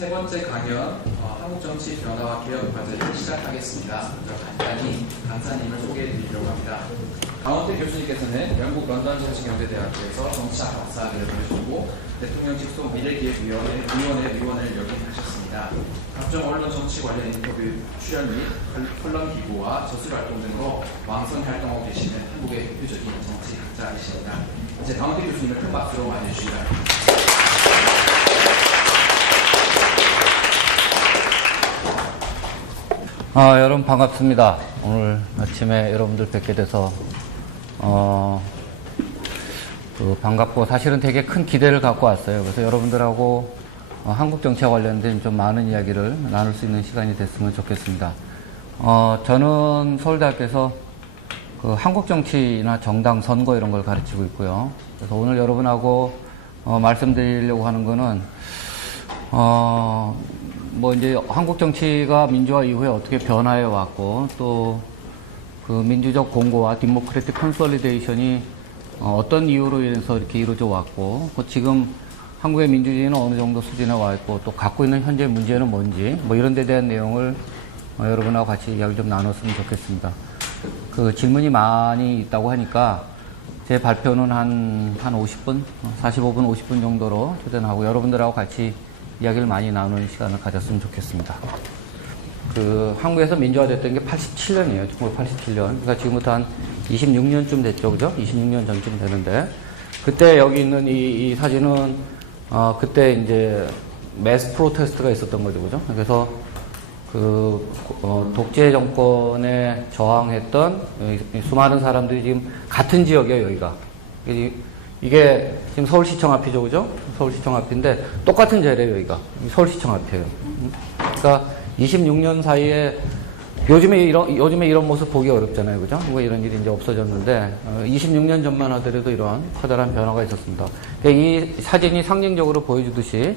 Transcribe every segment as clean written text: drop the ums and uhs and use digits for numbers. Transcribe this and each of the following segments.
세 번째 강연, 한국 정치 변화와 개혁 과제를 시작하겠습니다. 먼저 간단히 강사님을 소개해 드리려고 합니다. 강원택 교수님께서는 영국 런던 정치경제대학교에서 정치학 박사학위를 받으시고 대통령 직속 미래기획위원회 위원을 역임하셨습니다. 각종 언론 정치 관련 인터뷰 출연 및 컬럼 기고와 저술 활동 등으로 왕성 활동하고 계시는 한국의 대표적인 정치학자이십니다. 이제 강원택 교수님을 큰 박수로 맞이해 주시기 바랍니다. 여러분 반갑습니다. 오늘 아침에 여러분들 뵙게 돼서 반갑고 사실은 되게 큰 기대를 갖고 왔어요. 그래서 여러분들하고 한국 정치와 관련된 좀 많은 이야기를 나눌 수 있는 시간이 됐으면 좋겠습니다. 저는 서울대학교에서 한국 정치나 정당 선거 이런 걸 가르치고 있고요. 그래서 오늘 여러분하고 말씀드리려고 하는 거는 이제 한국 정치가 민주화 이후에 어떻게 변화해 왔고, 또 그 민주적 공고와 디모크래틱 컨솔리데이션이 어떤 이유로 인해서 이렇게 이루어져 왔고, 지금 한국의 민주주의는 어느 정도 수준에 와 있고, 또 갖고 있는 현재 문제는 뭔지, 이런 데 대한 내용을 여러분하고 같이 이야기 좀 나눴으면 좋겠습니다. 그 질문이 많이 있다고 하니까 제 발표는 한 50분, 45분, 50분 정도로 초대하고 여러분들하고 같이 이야기를 많이 나누는 시간을 가졌으면 좋겠습니다. 한국에서 민주화됐던 게 87년이에요. 1987년. 그러니까 지금부터 한 26년쯤 됐죠. 그죠? 26년 전쯤 되는데. 그때 여기 있는 이 사진은, 그때 이제 매스 프로테스트가 있었던 거죠. 그죠? 그래서 독재 정권에 저항했던 수많은 사람들이 지금 같은 지역이에요, 여기가. 이게 지금 서울시청 앞이죠, 그죠? 서울시청 앞인데 똑같은 자리에요, 여기가. 서울시청 앞이에요. 그러니까 26년 사이에 요즘에 이런 모습 보기 어렵잖아요, 그죠? 이런 일이 이제 없어졌는데 26년 전만 하더라도 이런 커다란 변화가 있었습니다. 그러니까 이 사진이 상징적으로 보여주듯이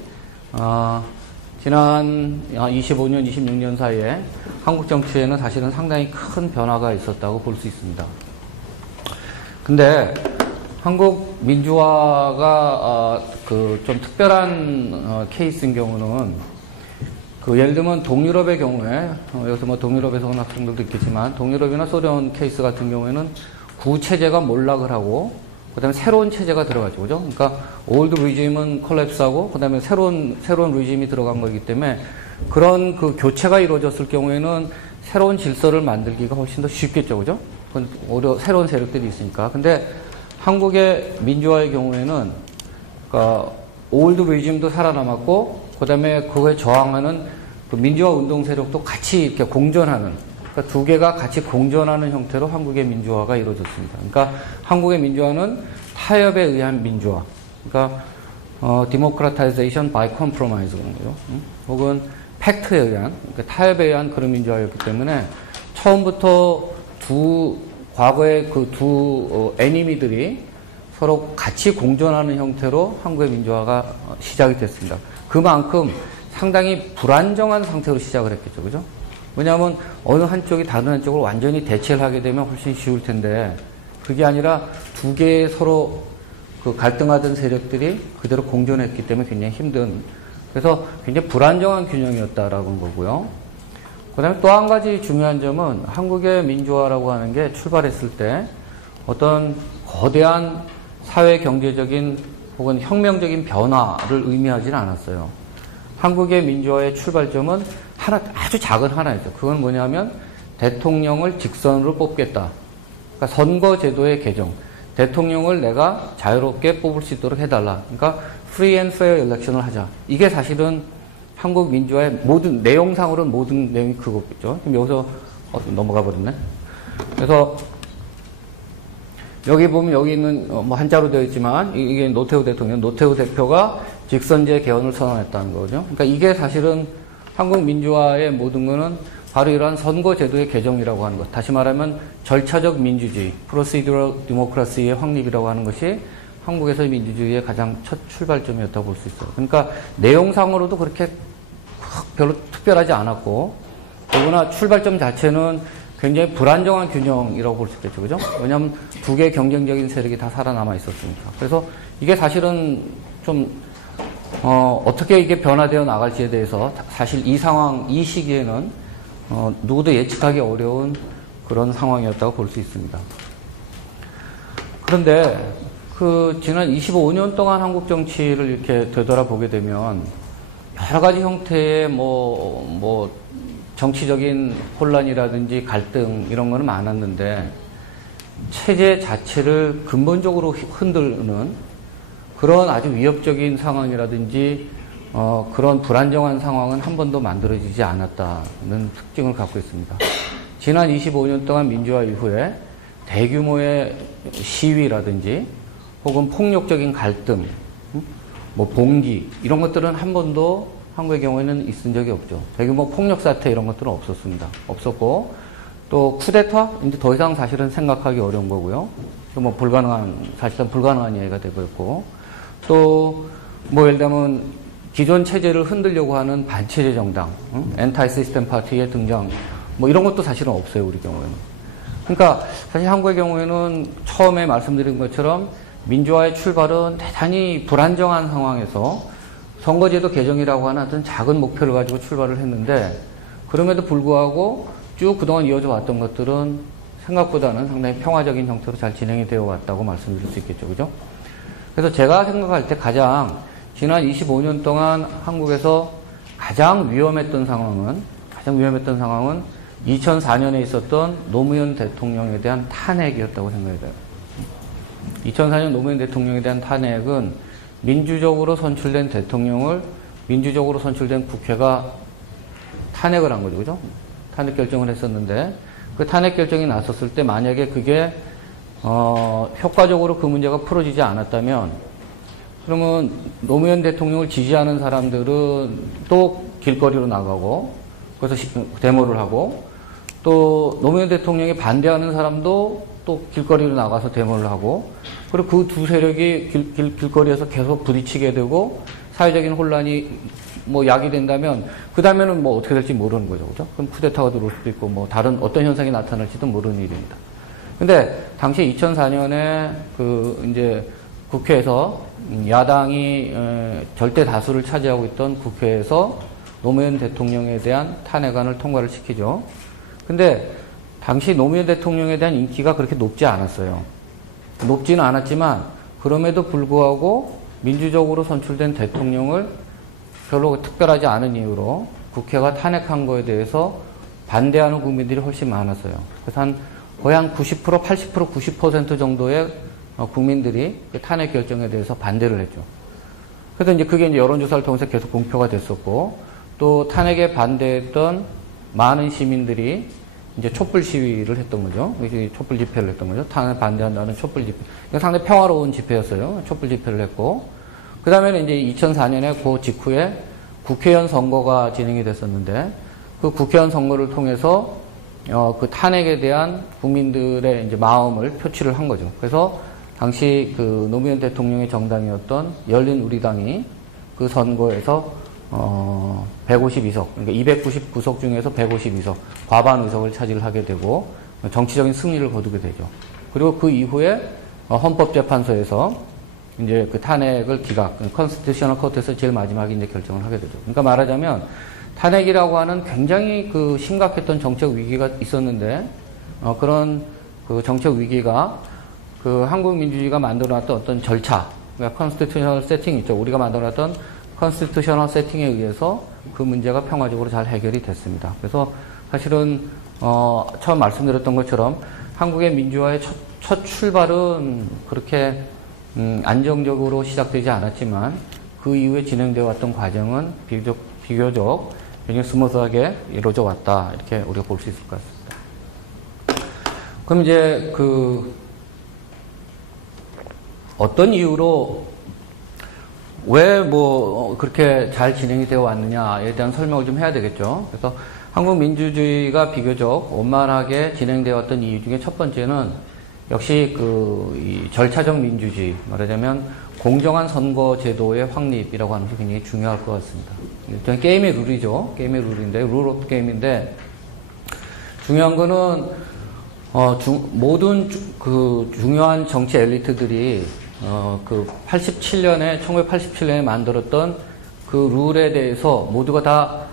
지난 25년, 26년 사이에 한국 정치에는 사실은 상당히 큰 변화가 있었다고 볼 수 있습니다. 근데 한국 민주화가 좀 특별한 케이스인 경우는 예를 들면 동유럽의 경우에 여기서 동유럽에서 온 학생들도 있겠지만 동유럽이나 소련 케이스 같은 경우에는 구체제가 몰락을 하고 그다음에 새로운 체제가 들어가죠, 그죠? 그러니까 올드 리짐은 콜랩스하고 그다음에 새로운 리짐이 들어간 거기 때문에 그런 교체가 이루어졌을 경우에는 새로운 질서를 만들기가 훨씬 더 쉽겠죠, 그죠? 새로운 세력들이 있으니까. 근데 한국의 민주화의 경우에는, 올드 리짐도 살아남았고, 그 다음에 그거에 저항하는 민주화 운동 세력도 같이 이렇게 공존하는, 두 개가 같이 공존하는 형태로 한국의 민주화가 이루어졌습니다. 그러니까 한국의 민주화는 타협에 의한 민주화. 그러니까, democratization by compromise 그런 거죠. 혹은 팩트에 의한, 그러니까 타협에 의한 그런 민주화였기 때문에 처음부터 과거의 두 애니미들이 서로 같이 공존하는 형태로 한국의 민주화가 시작이 됐습니다. 그만큼 상당히 불안정한 상태로 시작을 했겠죠. 그죠? 왜냐하면 어느 한쪽이 다른 한쪽을 완전히 대체를 하게 되면 훨씬 쉬울 텐데 그게 아니라 두 개의 서로 갈등하던 세력들이 그대로 공존했기 때문에 굉장히 힘든, 그래서 굉장히 불안정한 균형이었다라는 거고요. 그 다음에 또 한 가지 중요한 점은 한국의 민주화라고 하는 게 출발했을 때 어떤 거대한 사회 경제적인 혹은 혁명적인 변화를 의미하지는 않았어요. 한국의 민주화의 출발점은 아주 작은 하나였죠. 그건 뭐냐면 대통령을 직선으로 뽑겠다. 그러니까 선거제도의 개정. 대통령을 내가 자유롭게 뽑을 수 있도록 해달라. 그러니까 free and fair election을 하자. 이게 사실은 한국 민주화의 내용상으로는 모든 내용이 그거겠죠. 그럼 여기서 넘어가 버렸네. 그래서 여기 보면 여기 있는 한자로 되어 있지만 이게 노태우 대표가 직선제 개헌을 선언했다는 거죠. 그러니까 이게 사실은 한국 민주화의 모든 거는 바로 이러한 선거제도의 개정이라고 하는 것. 다시 말하면 절차적 민주주의, procedural democracy의 확립이라고 하는 것이 한국에서의 민주주의의 가장 첫 출발점이었다고 볼 수 있어요. 그러니까 내용상으로도 그렇게 별로 특별하지 않았고, 더구나 출발점 자체는 굉장히 불안정한 균형이라고 볼 수 있겠죠. 그죠? 왜냐하면 두 개의 경쟁적인 세력이 다 살아남아 있었으니까. 그래서 이게 사실은 좀 어떻게 이게 변화되어 나갈지에 대해서 사실 이 상황, 이 시기에는 누구도 예측하기 어려운 그런 상황이었다고 볼 수 있습니다. 그런데 그 지난 25년 동안 한국 정치를 이렇게 되돌아보게 되면 여러 가지 형태의 정치적인 혼란이라든지 갈등 이런 거는 많았는데 체제 자체를 근본적으로 흔드는 그런 아주 위협적인 상황이라든지 그런 불안정한 상황은 한 번도 만들어지지 않았다는 특징을 갖고 있습니다. 지난 25년 동안 민주화 이후에 대규모의 시위라든지 혹은 폭력적인 갈등, 봉기 이런 것들은 한 번도 한국의 경우에는 있은 적이 없죠. 대규모 폭력 사태 이런 것들은 없었습니다. 없었고 또 쿠데타 이제 더 이상 사실은 생각하기 어려운 거고요. 사실상 불가능한 이야기가 되고 있고 또 예를 들면 기존 체제를 흔들려고 하는 반체제 정당, 엔타이 시스템 파티의 등장 이런 것도 사실은 없어요, 우리 경우에는. 그러니까 사실 한국의 경우에는 처음에 말씀드린 것처럼 민주화의 출발은 대단히 불안정한 상황에서 선거제도 개정이라고 하는 어떤 작은 목표를 가지고 출발을 했는데 그럼에도 불구하고 쭉 그동안 이어져 왔던 것들은 생각보다는 상당히 평화적인 형태로 잘 진행이 되어 왔다고 말씀드릴 수 있겠죠. 그죠? 그래서 제가 생각할 때 지난 25년 동안 한국에서 가장 위험했던 상황은 2004년에 있었던 노무현 대통령에 대한 탄핵이었다고 생각이 돼요. 2004년 노무현 대통령에 대한 탄핵은 민주적으로 선출된 대통령을 민주적으로 선출된 국회가 탄핵을 한 거죠. 그죠? 탄핵 결정을 했었는데 그 탄핵 결정이 났었을 때 만약에 그게 효과적으로 그 문제가 풀어지지 않았다면 그러면 노무현 대통령을 지지하는 사람들은 또 길거리로 나가고 그래서 데모를 하고 또 노무현 대통령에 반대하는 사람도 또 길거리로 나가서 데모를 하고 그리고 그 두 세력이 길거리에서 계속 부딪히게 되고 사회적인 혼란이 야기된다면 그 다음에는 어떻게 될지 모르는 거죠. 그죠? 그럼 쿠데타가 들어올 수도 있고 다른 어떤 현상이 나타날지도 모르는 일입니다. 근데 당시 2004년에 이제 국회에서 야당이 절대 다수를 차지하고 있던 국회에서 노무현 대통령에 대한 탄핵안을 통과를 시키죠. 근데 당시 노무현 대통령에 대한 인기가 그렇게 높지 않았어요. 높지는 않았지만 그럼에도 불구하고 민주적으로 선출된 대통령을 별로 특별하지 않은 이유로 국회가 탄핵한 거에 대해서 반대하는 국민들이 훨씬 많았어요. 그래서 거의 한 90%, 80%, 90% 정도의 국민들이 그 탄핵 결정에 대해서 반대를 했죠. 그래서 이제 그게 이제 여론조사를 통해서 계속 공표가 됐었고, 또 탄핵에 반대했던 많은 시민들이 이제 촛불 시위를 했던 거죠. 촛불 집회를 했던 거죠. 탄핵 반대한다는 촛불 집회. 이거 상당히 평화로운 집회였어요. 촛불 집회를 했고, 그 다음에는 이제 2004년에 그 직후에 국회의원 선거가 진행이 됐었는데, 그 국회의원 선거를 통해서 그 탄핵에 대한 국민들의 이제 마음을 표출을 한 거죠. 그래서 당시 그 노무현 대통령의 정당이었던 열린우리당이 그 선거에서 152석, 그러니까 299석 중에서 152석, 과반 의석을 차지를 하게 되고 정치적인 승리를 거두게 되죠. 그리고 그 이후에 헌법재판소에서 이제 그 탄핵을 기각, 컨스티튜셔널 코트에서 제일 마지막에 이제 결정을 하게 되죠. 그러니까 말하자면 탄핵이라고 하는 굉장히 그 심각했던 정책 위기가 있었는데 그런 그 정책 위기가 그 한국 민주주의가 만들어놨던 어떤 절차, 그러니까 컨스티튜셔널 세팅 있죠. 우리가 만들어놨던 컨스티튜셔널 세팅에 의해서 그 문제가 평화적으로 잘 해결이 됐습니다. 그래서 사실은 처음 말씀드렸던 것처럼 한국의 민주화의 첫 출발은 그렇게 안정적으로 시작되지 않았지만 그 이후에 진행되어 왔던 과정은 비교적 굉장히 스무스하게 이루어져 왔다, 이렇게 우리가 볼 수 있을 것 같습니다. 그럼 이제 어떤 이유로 왜 그렇게 잘 진행이 되어 왔느냐에 대한 설명을 좀 해야 되겠죠. 그래서 한국 민주주의가 비교적 원만하게 진행되어 왔던 이유 중에 첫 번째는 역시 이 절차적 민주주의, 말하자면 공정한 선거 제도의 확립이라고 하는 것이 굉장히 중요할 것 같습니다. 일단 게임의 룰이죠. 게임의 룰인데, 룰 오브 게임인데, 중요한 거는, 모든 중요한 정치 엘리트들이 그 1987년에 만들었던 그 룰에 대해서 모두가 다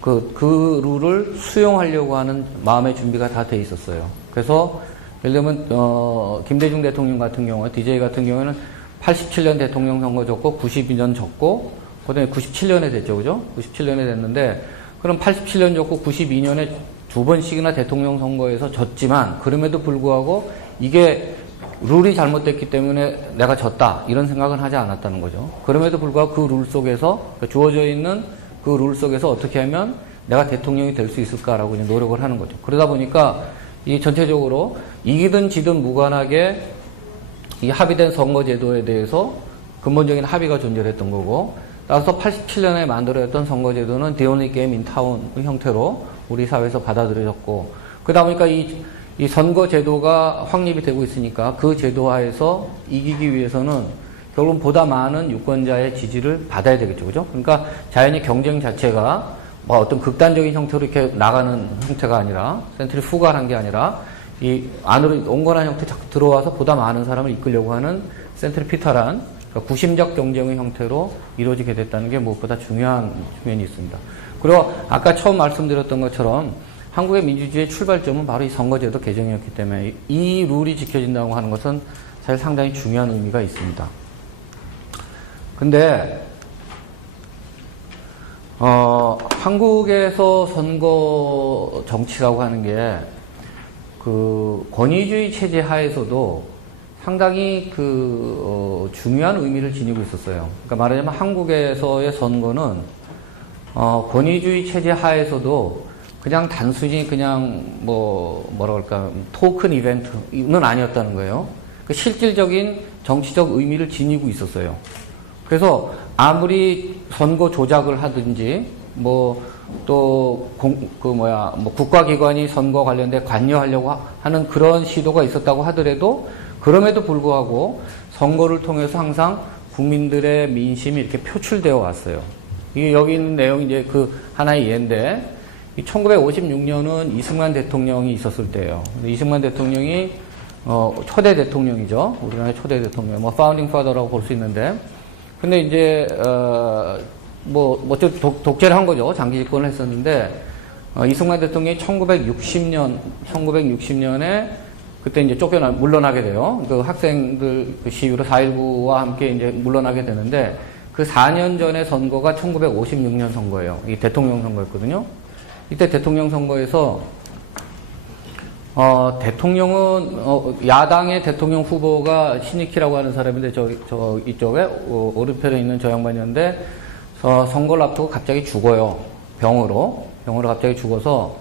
그 룰을 수용하려고 하는 마음의 준비가 다 돼 있었어요. 그래서 예를 들면 김대중 대통령 같은 경우에 DJ 같은 경우에는 87년 대통령 선거 졌고 92년 졌고 그다음에 97년에 됐죠, 그죠? 97년에 됐는데 그럼 87년 졌고 92년에 두 번씩이나 대통령 선거에서 졌지만 그럼에도 불구하고 이게 룰이 잘못됐기 때문에 내가 졌다 이런 생각은 하지 않았다는 거죠. 그럼에도 불구하고 그 룰 속에서 주어져 있는 그 룰 속에서 어떻게 하면 내가 대통령이 될 수 있을까라고 이제 노력을 하는 거죠. 그러다 보니까 이 전체적으로 이기든 지든 무관하게 이 합의된 선거제도에 대해서 근본적인 합의가 존재했던 거고, 따라서 87년에 만들어졌던 선거제도는 The Only Game in Town 형태로 우리 사회에서 받아들여졌고, 그러다 보니까 이 선거제도가 확립이 되고 있으니까 그 제도하에서 이기기 위해서는 결국은 보다 많은 유권자의 지지를 받아야 되겠죠. 그죠? 그러니까 자연히 경쟁 자체가 뭐 어떤 극단적인 형태로 이렇게 나가는 형태가 아니라, 센트리푸갈한 게 아니라, 이 안으로 온건한 형태 자꾸 들어와서 보다 많은 사람을 이끌려고 하는 센트리피탈한, 그러니까 구심적 경쟁의 형태로 이루어지게 됐다는 게 무엇보다 중요한 면이 있습니다. 그리고 아까 처음 말씀드렸던 것처럼 한국의 민주주의의 출발점은 바로 이 선거제도 개정이었기 때문에 이 룰이 지켜진다고 하는 것은 사실 상당히 중요한 의미가 있습니다. 근데 한국에서 선거 정치라고 하는 게 그 권위주의 체제 하에서도 상당히 중요한 의미를 지니고 있었어요. 그러니까 말하자면 한국에서의 선거는 권위주의 체제 하에서도 그냥 단순히 그냥 뭐라 그럴까 토큰 이벤트는 아니었다는 거예요. 그 실질적인 정치적 의미를 지니고 있었어요. 그래서 아무리 선거 조작을 하든지 국가기관이 선거 관련돼 관여하려고 하는 그런 시도가 있었다고 하더라도 그럼에도 불구하고 선거를 통해서 항상 국민들의 민심이 이렇게 표출되어 왔어요. 이게 여기 있는 내용이 이제 그 하나의 예인데, 1956년은 이승만 대통령이 있었을 때예요. 이승만 대통령이 초대 대통령이죠. 우리나라의 초대 대통령, 파운딩 파더라고 볼 수 있는데, 근데 이제 독재를 한 거죠. 장기 집권을 했었는데, 이승만 대통령이 1960년에 그때 이제 물러나게 돼요. 그 학생들 시위로 4.19와 함께 이제 물러나게 되는데, 그 4년 전의 선거가 1956년 선거예요. 이 대통령 선거였거든요. 이때 대통령 선거에서, 대통령은, 야당의 대통령 후보가 신익희라고 하는 사람인데, 이쪽에, 오른편에 있는 저 양반이었는데, 선거를 앞두고 갑자기 죽어요. 병으로 갑자기 죽어서,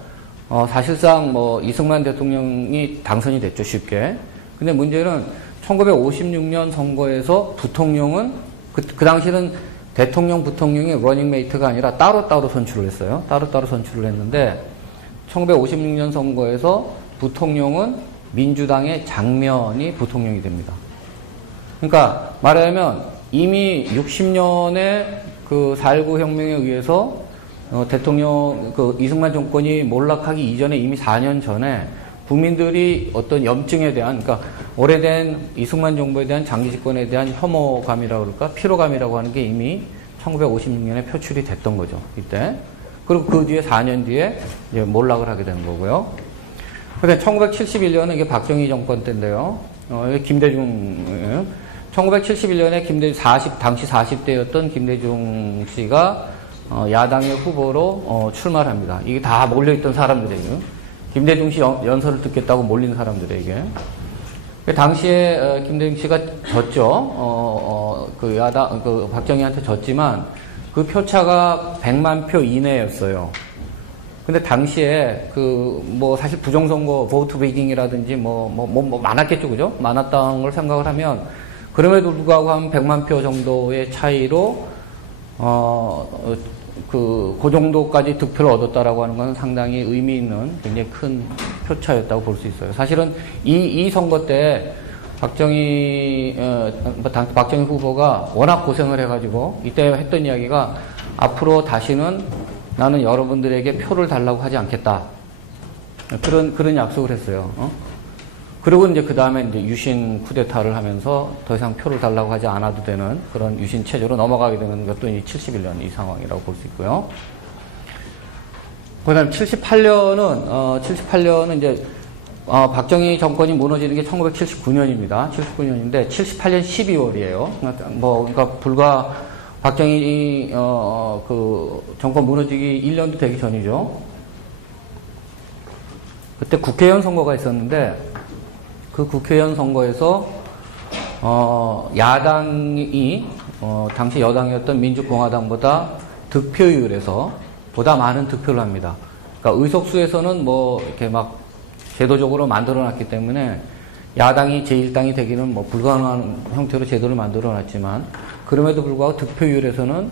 사실상 이승만 대통령이 당선이 됐죠, 쉽게. 근데 문제는 1956년 선거에서 부통령은, 그 당시는 대통령, 부통령이 러닝메이트가 아니라 따로따로 선출을 했어요. 따로따로 선출을 했는데, 1956년 선거에서 부통령은 민주당의 장면이 부통령이 됩니다. 그러니까 말하자면 이미 60년에 그 4.19 혁명에 의해서 대통령, 이승만 정권이 몰락하기 이전에 이미 4년 전에 국민들이 어떤 염증에 대한, 그러니까 오래된 이승만 정부에 대한 장기 집권에 대한 혐오감이라고 그럴까? 피로감이라고 하는 게 이미 1956년에 표출이 됐던 거죠. 이때. 그리고 그 뒤에 4년 뒤에 이제 몰락을 하게 되는 거고요. 그런데 1971년은 이게 박정희 정권 때인데요. 김대중, 1971년에 당시 40대였던 김대중 씨가 야당의 후보로 출마를 합니다. 이게 다 몰려있던 사람들이에요. 김대중 씨 연설을 듣겠다고 몰린 사람들에게. 이게 당시에 김대중 씨가 졌죠. 박정희한테 졌지만 그 표차가 100만 표 이내였어요. 근데 당시에 사실 부정선거, 보트 베깅이라든지 많았겠죠, 그죠? 많았다는 걸 생각을 하면, 그럼에도 불구하고 한 100만 표 정도의 차이로, 그 정도까지 득표를 얻었다라고 하는 건 상당히 의미 있는 굉장히 큰 표차였다고 볼 수 있어요. 사실은 이 선거 때 박정희 후보가 워낙 고생을 해가지고 이때 했던 이야기가 앞으로 다시는 나는 여러분들에게 표를 달라고 하지 않겠다. 그런 약속을 했어요. 그리고 이제 그 다음에 이제 유신 쿠데타를 하면서 더 이상 표를 달라고 하지 않아도 되는 그런 유신 체제로 넘어가게 되는 것도 이 71년 이 상황이라고 볼 수 있고요. 그 다음에 78년은 이제, 박정희 정권이 무너지는 게 1979년입니다. 79년인데, 78년 12월이에요. 그러니까 불과 박정희, 그 정권 무너지기 1년도 되기 전이죠. 그때 국회의원 선거가 있었는데, 그 국회의원 선거에서 야당이 당시 여당이었던 민주공화당보다 득표율에서 보다 많은 득표를 합니다. 그러니까 의석수에서는 뭐 이렇게 막 제도적으로 만들어놨기 때문에 야당이 제1당이 되기는 뭐 불가능한 형태로 제도를 만들어놨지만 그럼에도 불구하고 득표율에서는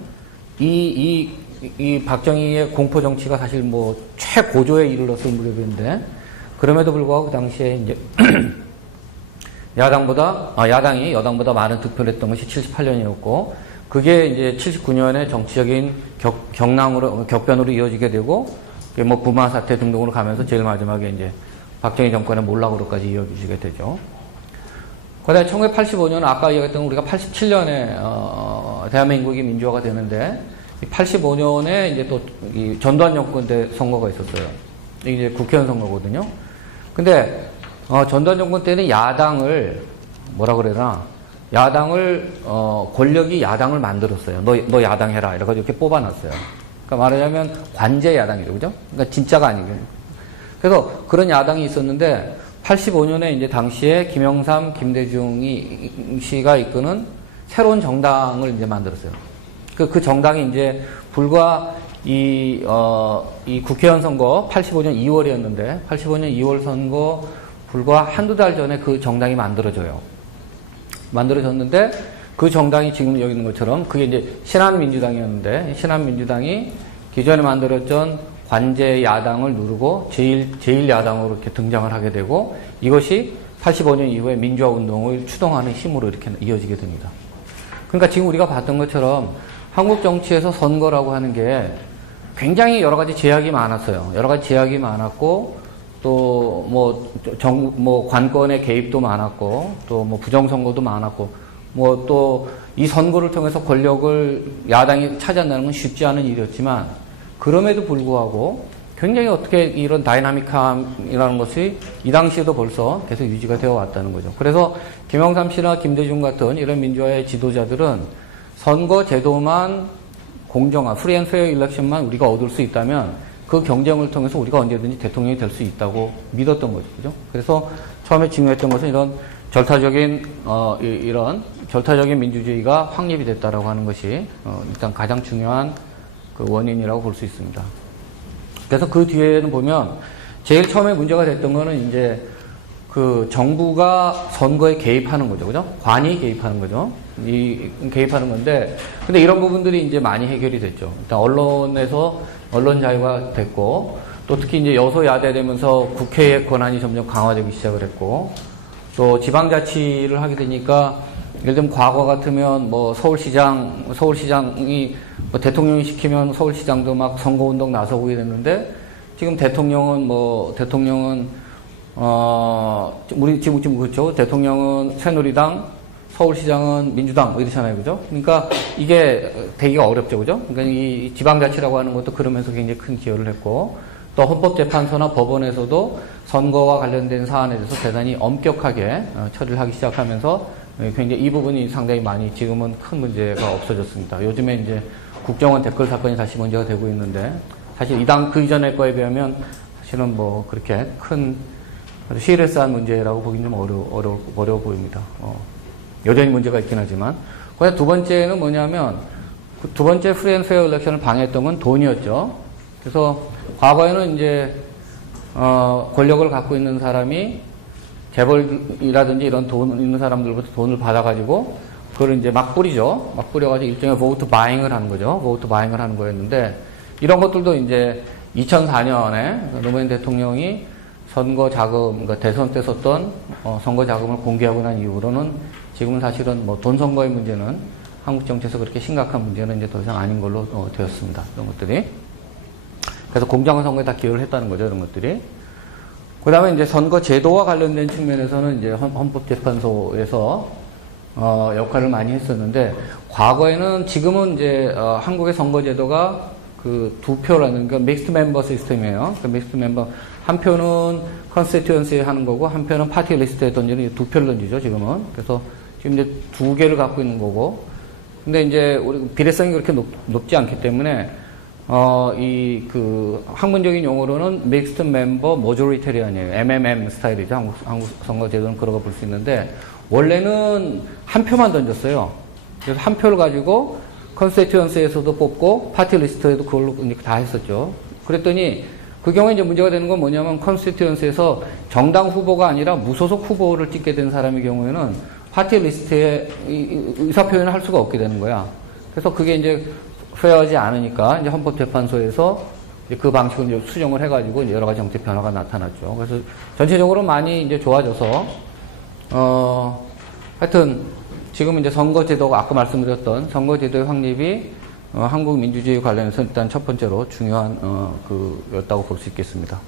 이 박정희의 공포 정치가 사실 뭐 최고조에 이르렀을 무렵인데 그럼에도 불구하고 그 당시에 이제 야당이 여당보다 많은 득표를 했던 것이 78년이었고, 그게 이제 79년에 정치적인 격변으로 이어지게 되고, 뭐 부마 사태 등등으로 가면서 제일 마지막에 이제 박정희 정권의 몰락으로까지 이어지게 되죠. 그 다음에 1985년은 아까 이야기했던 우리가 87년에, 대한민국이 민주화가 되는데, 85년에 이제 또 이 전두환 정권 때 선거가 있었어요. 이게 이제 국회의원 선거거든요. 근데, 전두환 정권 때는 야당을, 권력이 야당을 만들었어요. 너 야당해라. 이래가지고 이렇게 뽑아놨어요. 그러니까 말하자면 관제 야당이죠. 그죠? 그러니까 진짜가 아니고. 그래서 그런 야당이 있었는데, 85년에 이제 당시에 김영삼, 김대중 씨가 이끄는 새로운 정당을 이제 만들었어요. 그 정당이 이제 불과 이 국회의원 선거 85년 2월이었는데, 85년 2월 선거 불과 한두 달 전에 그 정당이 만들어졌는데, 그 정당이 지금 여기 있는 것처럼, 그게 이제 신한민주당이었는데, 신한민주당이 기존에 만들었던 관제 야당을 누르고 제1야당으로 이렇게 등장을 하게 되고, 이것이 85년 이후에 민주화 운동을 추동하는 힘으로 이렇게 이어지게 됩니다. 그러니까 지금 우리가 봤던 것처럼 한국 정치에서 선거라고 하는 게 굉장히 여러 가지 제약이 많았어요. 여러 가지 제약이 많았고, 또 뭐 관권의 개입도 많았고, 또 뭐 부정선거도 많았고, 뭐 또 이 선거를 통해서 권력을 야당이 차지한다는 건 쉽지 않은 일이었지만, 그럼에도 불구하고 굉장히 어떻게 이런 다이나믹함이라는 것이 이 당시에도 벌써 계속 유지가 되어 왔다는 거죠. 그래서 김영삼 씨나 김대중 같은 이런 민주화의 지도자들은 선거 제도만 공정한 프리 앤 페어 일렉션만 우리가 얻을 수 있다면 그 경쟁을 통해서 우리가 언제든지 대통령이 될 수 있다고 믿었던 거죠. 그죠? 그래서 처음에 중요했던 것은 이런 절타적인 민주주의가 확립이 됐다라고 하는 것이 일단 가장 중요한 그 원인이라고 볼 수 있습니다. 그래서 그 뒤에는 보면 제일 처음에 문제가 됐던 거는 이제 그 정부가 선거에 개입하는 거죠. 그죠? 관이 개입하는 거죠. 개입하는 건데, 근데 이런 부분들이 이제 많이 해결이 됐죠. 일단 언론에서 언론 자유가 됐고, 또 특히 이제 여소야대 되면서 국회의 권한이 점점 강화되기 시작을 했고, 또 지방자치를 하게 되니까, 예를 들면 과거 같으면 뭐 서울시장이 뭐 대통령이 시키면 서울시장도 막 선거운동 나서고 이랬는데, 지금 대통령은 우리 지금 그렇죠. 대통령은 새누리당, 서울시장은 민주당, 이렇잖아요. 그죠? 그러니까 이게 되기가 어렵죠. 그죠? 그러니까 이 지방자치라고 하는 것도 그러면서 굉장히 큰 기여를 했고, 또 헌법재판소나 법원에서도 선거와 관련된 사안에 대해서 대단히 엄격하게 처리를 하기 시작하면서 굉장히 이 부분이 상당히 많이 지금은 큰 문제가 없어졌습니다. 요즘에 이제 국정원 댓글 사건이 다시 문제가 되고 있는데, 사실 그 이전의 거에 비하면 사실은 뭐 그렇게 큰 시리어스한 문제라고 보기는 좀 어려워 보입니다. 여전히 문제가 있긴 하지만. 그다음에 두 번째는 뭐냐면, 두 번째 프리 앤 페어 일렉션을 방해했던 건 돈이었죠. 그래서 과거에는 이제 권력을 갖고 있는 사람이 재벌이라든지 이런 돈 있는 사람들부터 돈을 받아가지고 그걸 이제 막 뿌리죠. 막 뿌려가지고 일종의 보트 바잉을 하는 거죠. 보트 바잉을 하는 거였는데, 이런 것들도 이제 2004년에 노무현 대통령이 선거 자금, 그러니까 대선 때 썼던 선거 자금을 공개하고 난 이후로는 지금은 사실은 뭐 돈 선거의 문제는 한국 정치에서 그렇게 심각한 문제는 이제 더 이상 아닌 걸로 되었습니다. 이런 것들이. 그래서 공정한 선거에 다 기여를 했다는 거죠. 이런 것들이. 그 다음에 이제 선거 제도와 관련된 측면에서는 이제 헌법재판소에서 역할을 많이 했었는데, 과거에는 지금은 이제 한국의 선거제도가 그 두 표라는 그 믹스드 멤버 시스템이에요. 그 믹스드 멤버 한 표는 컨스티튜언시에 하는 거고 한 표는 파티 리스트에 던지는 두 표를 던지죠 지금은. 그래서 지금 이제 두 개를 갖고 있는 거고. 근데 이제 우리 비례성이 그렇게 높지 않기 때문에 이 그 학문적인 용어로는 믹스드 멤버 모조리테리언이에요. MMM 스타일이죠. 한국 선거 제도는 그런 거 볼 수 있는데, 원래는 한 표만 던졌어요. 그래서 한 표를 가지고 컨스티튜언시에서도 뽑고 파티 리스트에도 그걸로 다 했었죠. 그랬더니 그 경우에 이제 문제가 되는 건 뭐냐면, 컨스티튜언시에서 정당 후보가 아니라 무소속 후보를 찍게 된 사람의 경우에는 파티 리스트에 의사 표현을 할 수가 없게 되는 거야. 그래서 그게 이제 페어하지 않으니까 이제 헌법재판소에서 이제 그 방식을 이제 수정을 해가지고 이제 여러 가지 정책 변화가 나타났죠. 그래서 전체적으로 많이 이제 좋아져서 하여튼 지금 이제 선거제도가 아까 말씀드렸던 선거제도의 확립이 한국 민주주의 관련해서 일단 첫 번째로 중요한 그였다고 볼 수 있겠습니다.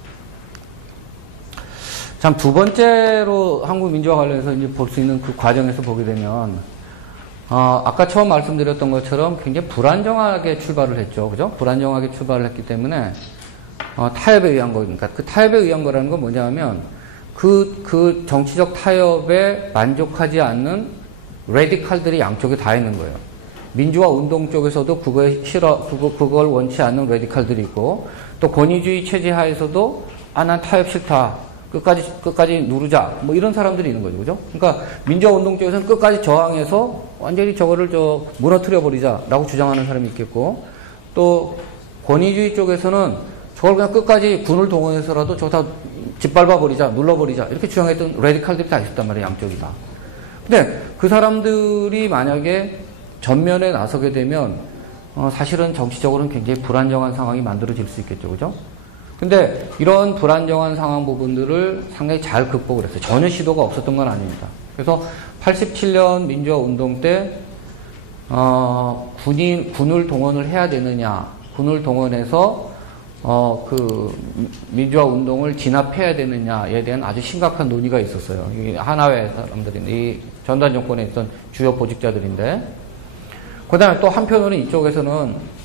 참 두 번째로 한국 민주화 관련해서 이제 볼 수 있는 그 과정에서 보게 되면 아까 처음 말씀드렸던 것처럼 굉장히 불안정하게 출발을 했죠. 그죠? 불안정하게 출발을 했기 때문에, 타협에 의한 거니까. 그 타협에 의한 거라는 건 뭐냐면, 그 정치적 타협에 만족하지 않는 레디칼들이 양쪽에 다 있는 거예요. 민주화 운동 쪽에서도 그걸 원치 않는 레디칼들이 있고, 또 권위주의 체제 하에서도, 난 타협 싫다. 끝까지 누르자. 뭐 이런 사람들이 있는 거죠. 그죠? 그러니까 민주화 운동 쪽에서는 끝까지 저항해서 완전히 저거를 무너뜨려 버리자라고 주장하는 사람이 있겠고, 또 권위주의 쪽에서는 저걸 그냥 끝까지 군을 동원해서라도 저거 다 짓밟아 버리자, 눌러 버리자 이렇게 주장했던 레디칼들이 다 있었단 말이에요. 양쪽이 다. 근데 그 사람들이 만약에 전면에 나서게 되면 사실은 정치적으로는 굉장히 불안정한 상황이 만들어질 수 있겠죠. 그죠? 근데 이런 불안정한 상황 부분들을 상당히 잘 극복을 했어요. 전혀 시도가 없었던 건 아닙니다. 그래서 87년 민주화 운동 때 군을 동원을 해야 되느냐, 군을 동원해서 그 민주화 운동을 진압해야 되느냐에 대한 아주 심각한 논의가 있었어요. 이 하나회 사람들인데, 이 전단 정권에 있던 주요 보직자들인데, 그다음에 또 한편으로는 이쪽에서는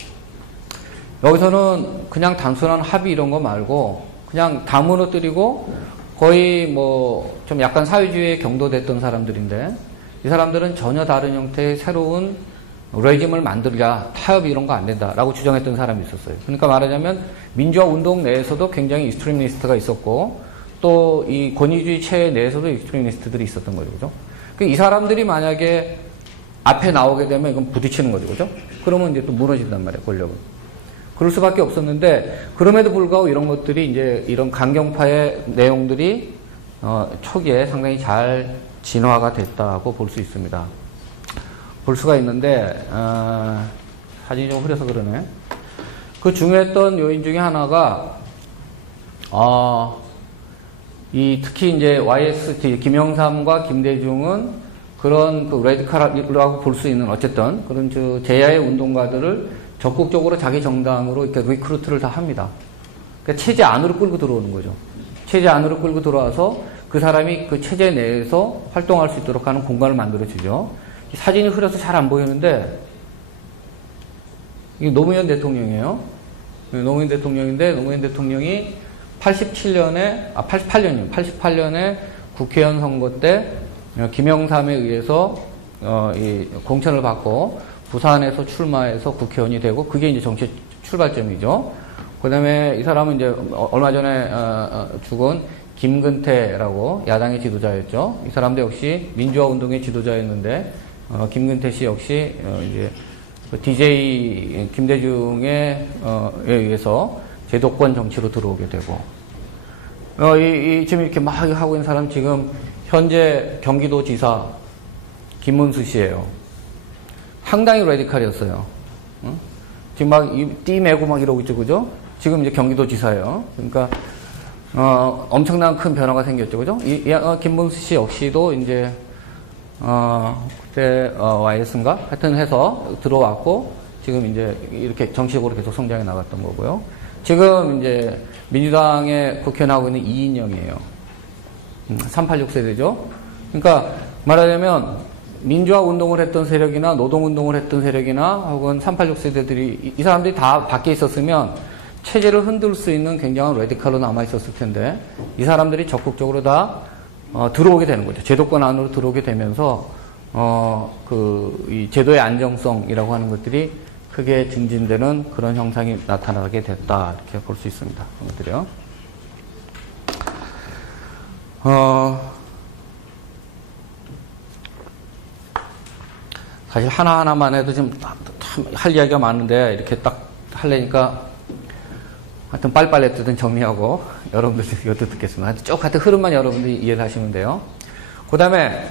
여기서는 그냥 단순한 합의 이런 거 말고 그냥 다 무너뜨리고 거의 뭐 좀 약간 사회주의에 경도됐던 사람들인데, 이 사람들은 전혀 다른 형태의 새로운 레짐을 만들자, 타협 이런 거 안 된다라고 주장했던 사람이 있었어요. 그러니까 말하자면 민주화 운동 내에서도 굉장히 익스트리미스트가 있었고, 또 이 권위주의 체계 내에서도 익스트리미스트들이 있었던 거죠. 그죠? 이 사람들이 만약에 앞에 나오게 되면 이건 부딪히는 거죠. 그죠? 그러면 이제 또 무너진단 말이에요, 권력은. 그럴 수밖에 없었는데, 그럼에도 불구하고 이런 것들이 이제 이런 강경파의 내용들이 초기에 상당히 잘 진화가 됐다고 볼 수 있습니다. 볼 수가 있는데, 사진이 좀 흐려서 그러네. 그 중요했던 요인 중에 하나가 특히 이제 YST 김영삼과 김대중은 그런 그 레디컬이라고 볼 수 있는 어쨌든 그런 제야의 운동가들을 적극적으로 자기 정당으로 이렇게 리크루트를 다 합니다. 그러니까 체제 안으로 끌고 들어오는 거죠. 체제 안으로 끌고 들어와서 그 사람이 그 체제 내에서 활동할 수 있도록 하는 공간을 만들어주죠. 사진이 흐려서 잘 안 보이는데, 이게 노무현 대통령이에요. 노무현 대통령인데, 노무현 대통령이 88년에 국회의원 선거 때 김영삼에 의해서 이 공천을 받고 부산에서 출마해서 국회의원이 되고, 그게 이제 정치 출발점이죠. 그 다음에 이 사람은 이제 얼마 전에 죽은 김근태라고 야당의 지도자였죠. 이 사람도 역시 민주화 운동의 지도자였는데, 김근태 씨 역시 이제 DJ 김대중에 의해서 제도권 정치로 들어오게 되고, 지금 이렇게 막 하고 있는 사람 지금 현재 경기도지사 김문수 씨예요. 상당히 레디칼이었어요. 지금 막 띠 매고 막 이러고 있죠, 그죠? 지금 이제 경기도지사예요. 그러니까 엄청난 큰 변화가 생겼죠, 그죠? 김문수 씨 역시도 이제 그때 YS인가 하여튼 해서 들어왔고, 지금 이제 이렇게 정치적으로 계속 성장해 나갔던 거고요. 지금 이제 민주당의 국회의원 하고 있는 이인영이에요. 386 세대죠. 그러니까 말하자면 민주화 운동을 했던 세력이나 노동 운동을 했던 세력이나 혹은 386 세대들이 이 사람들이 다 밖에 있었으면 체제를 흔들 수 있는 굉장한 레디칼로 남아 있었을 텐데 이 사람들이 적극적으로 다 들어오게 되는 거죠. 제도권 안으로 들어오게 되면서 이 제도의 안정성이라고 하는 것들이 크게 증진되는 그런 형상이 나타나게 됐다 이렇게 볼 수 있습니다. 것들이요. 사실 하나하나만 해도 지금 참 할 이야기가 많은데 이렇게 딱 하려니까 하여튼 빨리빨리 했든 정리하고 여러분들 이것도 듣겠습니다. 쭉 하여튼 흐름만 여러분들이 이해를 하시면 돼요. 그 다음에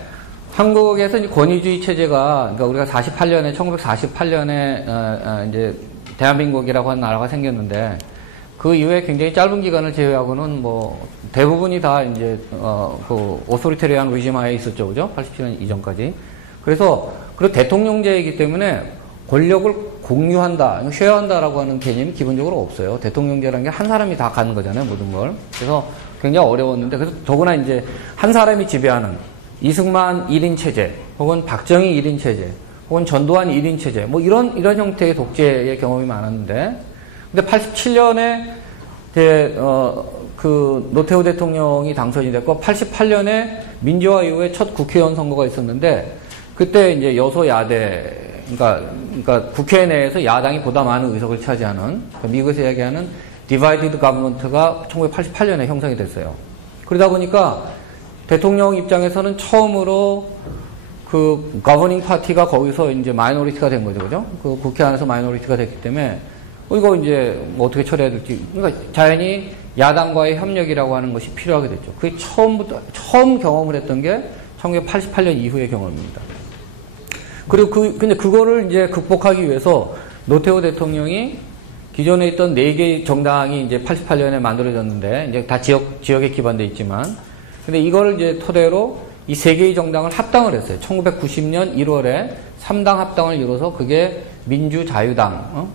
한국에서 이제 권위주의 체제가, 그러니까 우리가 1948년에 이제 대한민국이라고 하는 나라가 생겼는데 그 이후에 굉장히 짧은 기간을 제외하고는 뭐 대부분이 다 이제 그 오소리테리안 리즘하에 있었죠, 그죠? 87년 이전까지. 그래서 그리고 대통령제이기 때문에 권력을 공유한다, 쉐어한다라고 하는 개념이 기본적으로 없어요. 대통령제라는 게 한 사람이 다 가는 거잖아요, 모든 걸. 그래서 굉장히 어려웠는데, 그래서 더구나 이제 한 사람이 지배하는 이승만 1인 체제, 혹은 박정희 1인 체제, 혹은 전두환 1인 체제, 뭐 이런 형태의 독재의 경험이 많았는데, 근데 87년에 그 노태우 대통령이 당선이 됐고, 88년에 민주화 이후에 첫 국회의원 선거가 있었는데, 그때 이제 여소야대, 그러니까 국회 내에서 야당이 보다 많은 의석을 차지하는, 그러니까 미국에서 이야기하는 디바이디드 가버먼트가 1988년에 형성이 됐어요. 그러다 보니까 대통령 입장에서는 처음으로 그 거버닝 파티가 거기서 이제 마이너리티가 된 거죠, 그죠? 그 국회 안에서 마이너리티가 됐기 때문에 이거 이제 뭐 어떻게 처리해야 될지, 그러니까 자연히 야당과의 협력이라고 하는 것이 필요하게 됐죠. 그게 처음 경험을 했던 게 1988년 이후의 경험입니다. 그리고 근데 그거를 이제 극복하기 위해서 노태우 대통령이 기존에 있던 4개의 정당이 이제 88년에 만들어졌는데, 이제 다 지역에 기반돼 있지만, 근데 이걸 이제 토대로 이 3개의 정당을 합당을 했어요. 1990년 1월에 3당 합당을 이뤄서 그게 민주자유당으로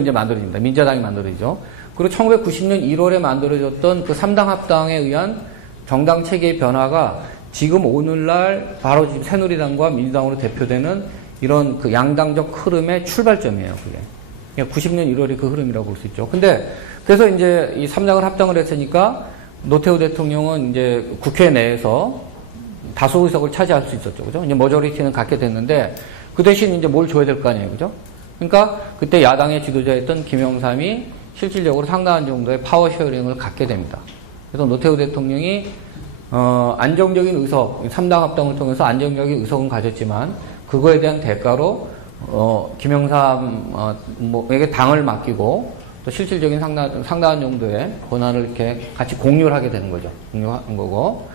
이제 만들어집니다. 민자당이 만들어지죠. 그리고 1990년 1월에 만들어졌던 그 3당 합당에 의한 정당 체계의 변화가 지금 오늘날 바로 지금 새누리당과 민주당으로 대표되는 이런 그 양당적 흐름의 출발점이에요, 그게. 90년 1월이 그 흐름이라고 볼 수 있죠. 근데, 그래서 이제 이 3당을 합당을 했으니까 노태우 대통령은 이제 국회 내에서 다수 의석을 차지할 수 있었죠, 그죠? 이제 머저리티는 갖게 됐는데, 그 대신 이제 뭘 줘야 될 거 아니에요, 그죠? 그러니까 그때 야당의 지도자였던 김영삼이 실질적으로 상당한 정도의 파워 쉐어링을 갖게 됩니다. 그래서 노태우 대통령이 안정적인 의석, 3당 합당을 통해서 안정적인 의석은 가졌지만, 그거에 대한 대가로, 김영삼에게 당을 맡기고, 또 실질적인 상당한 정도의 권한을 이렇게 같이 공유를 하게 되는 거죠. 공유한 거고.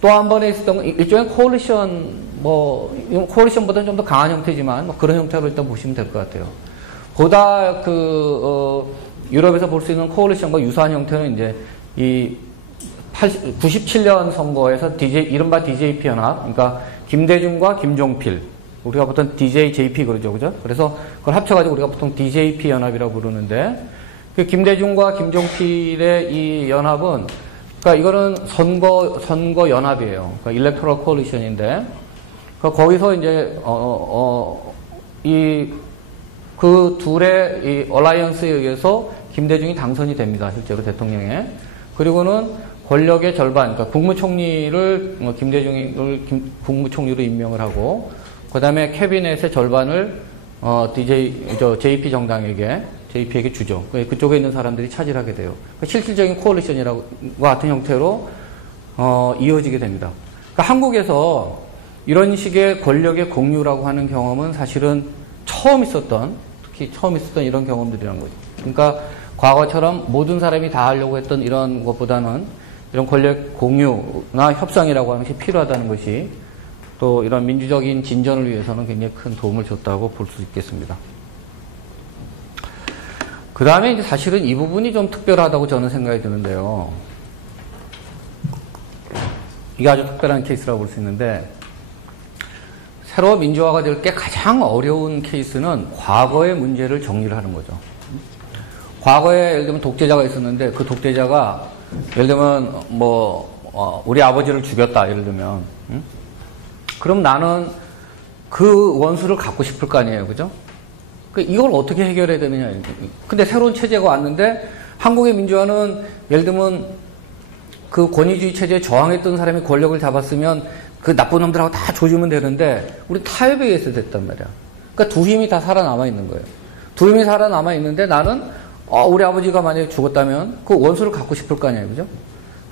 또 한 번에 있었던 건 일종의 코얼리션보다는 좀 더 강한 형태지만, 뭐 그런 형태로 일단 보시면 될 것 같아요. 보다 유럽에서 볼 수 있는 코얼리션과 유사한 형태는 이제 이 97년 선거에서 이른바 DJP 연합, 그러니까 김대중과 김종필, 우리가 보통 DJJP 그러죠, 그죠? 그래서 그걸 합쳐가지고 우리가 보통 DJP 연합이라고 부르는데, 그 김대중과 김종필의 이 연합은, 그러니까 이거는 선거 연합이에요. 그러니까 일렉토럴 코얼리션인데, 그러니까 거기서 이제 그 둘의 이 얼라이언스에 의해서 김대중이 당선이 됩니다, 실제로 대통령에. 그리고는 권력의 절반, 그러니까 국무총리를 김대중을 국무총리로 임명을 하고, 그 다음에 캐비넷의 절반을 JP JP에게 주죠. 그쪽에 있는 사람들이 차지하게 돼요. 그러니까 실질적인 코얼리션이라고 같은 형태로 이어지게 됩니다. 그러니까 한국에서 이런 식의 권력의 공유라고 하는 경험은 사실은 특히 처음 있었던 이런 경험들이라는 거죠. 그러니까 과거처럼 모든 사람이 다 하려고 했던 이런 것보다는 이런 권력 공유나 협상이라고 하는 것이 필요하다는 것이 또 이런 민주적인 진전을 위해서는 굉장히 큰 도움을 줬다고 볼 수 있겠습니다. 그 다음에 이제 사실은 이 부분이 좀 특별하다고 저는 생각이 드는데요. 이게 아주 특별한 케이스라고 볼 수 있는데, 새로 민주화가 될 게 가장 어려운 케이스는 과거의 문제를 정리를 하는 거죠. 과거에 예를 들면 독재자가 있었는데 그 독재자가 예를 들면 우리 아버지를 죽였다 예를 들면 그럼 나는 그 원수를 갖고 싶을 거 아니에요, 그죠? 이걸 어떻게 해결해야 되느냐. 근데 새로운 체제가 왔는데 한국의 민주화는 예를 들면 그 권위주의 체제에 저항했던 사람이 권력을 잡았으면 그 나쁜 놈들하고 다 조지면 되는데 우리 타협에 의해서 됐단 말이야. 그러니까 두 힘이 다 살아남아 있는 거예요. 두 힘이 살아남아 있는데 나는 우리 아버지가 만약에 죽었다면 그 원수를 갖고 싶을 거 아니에요, 그죠?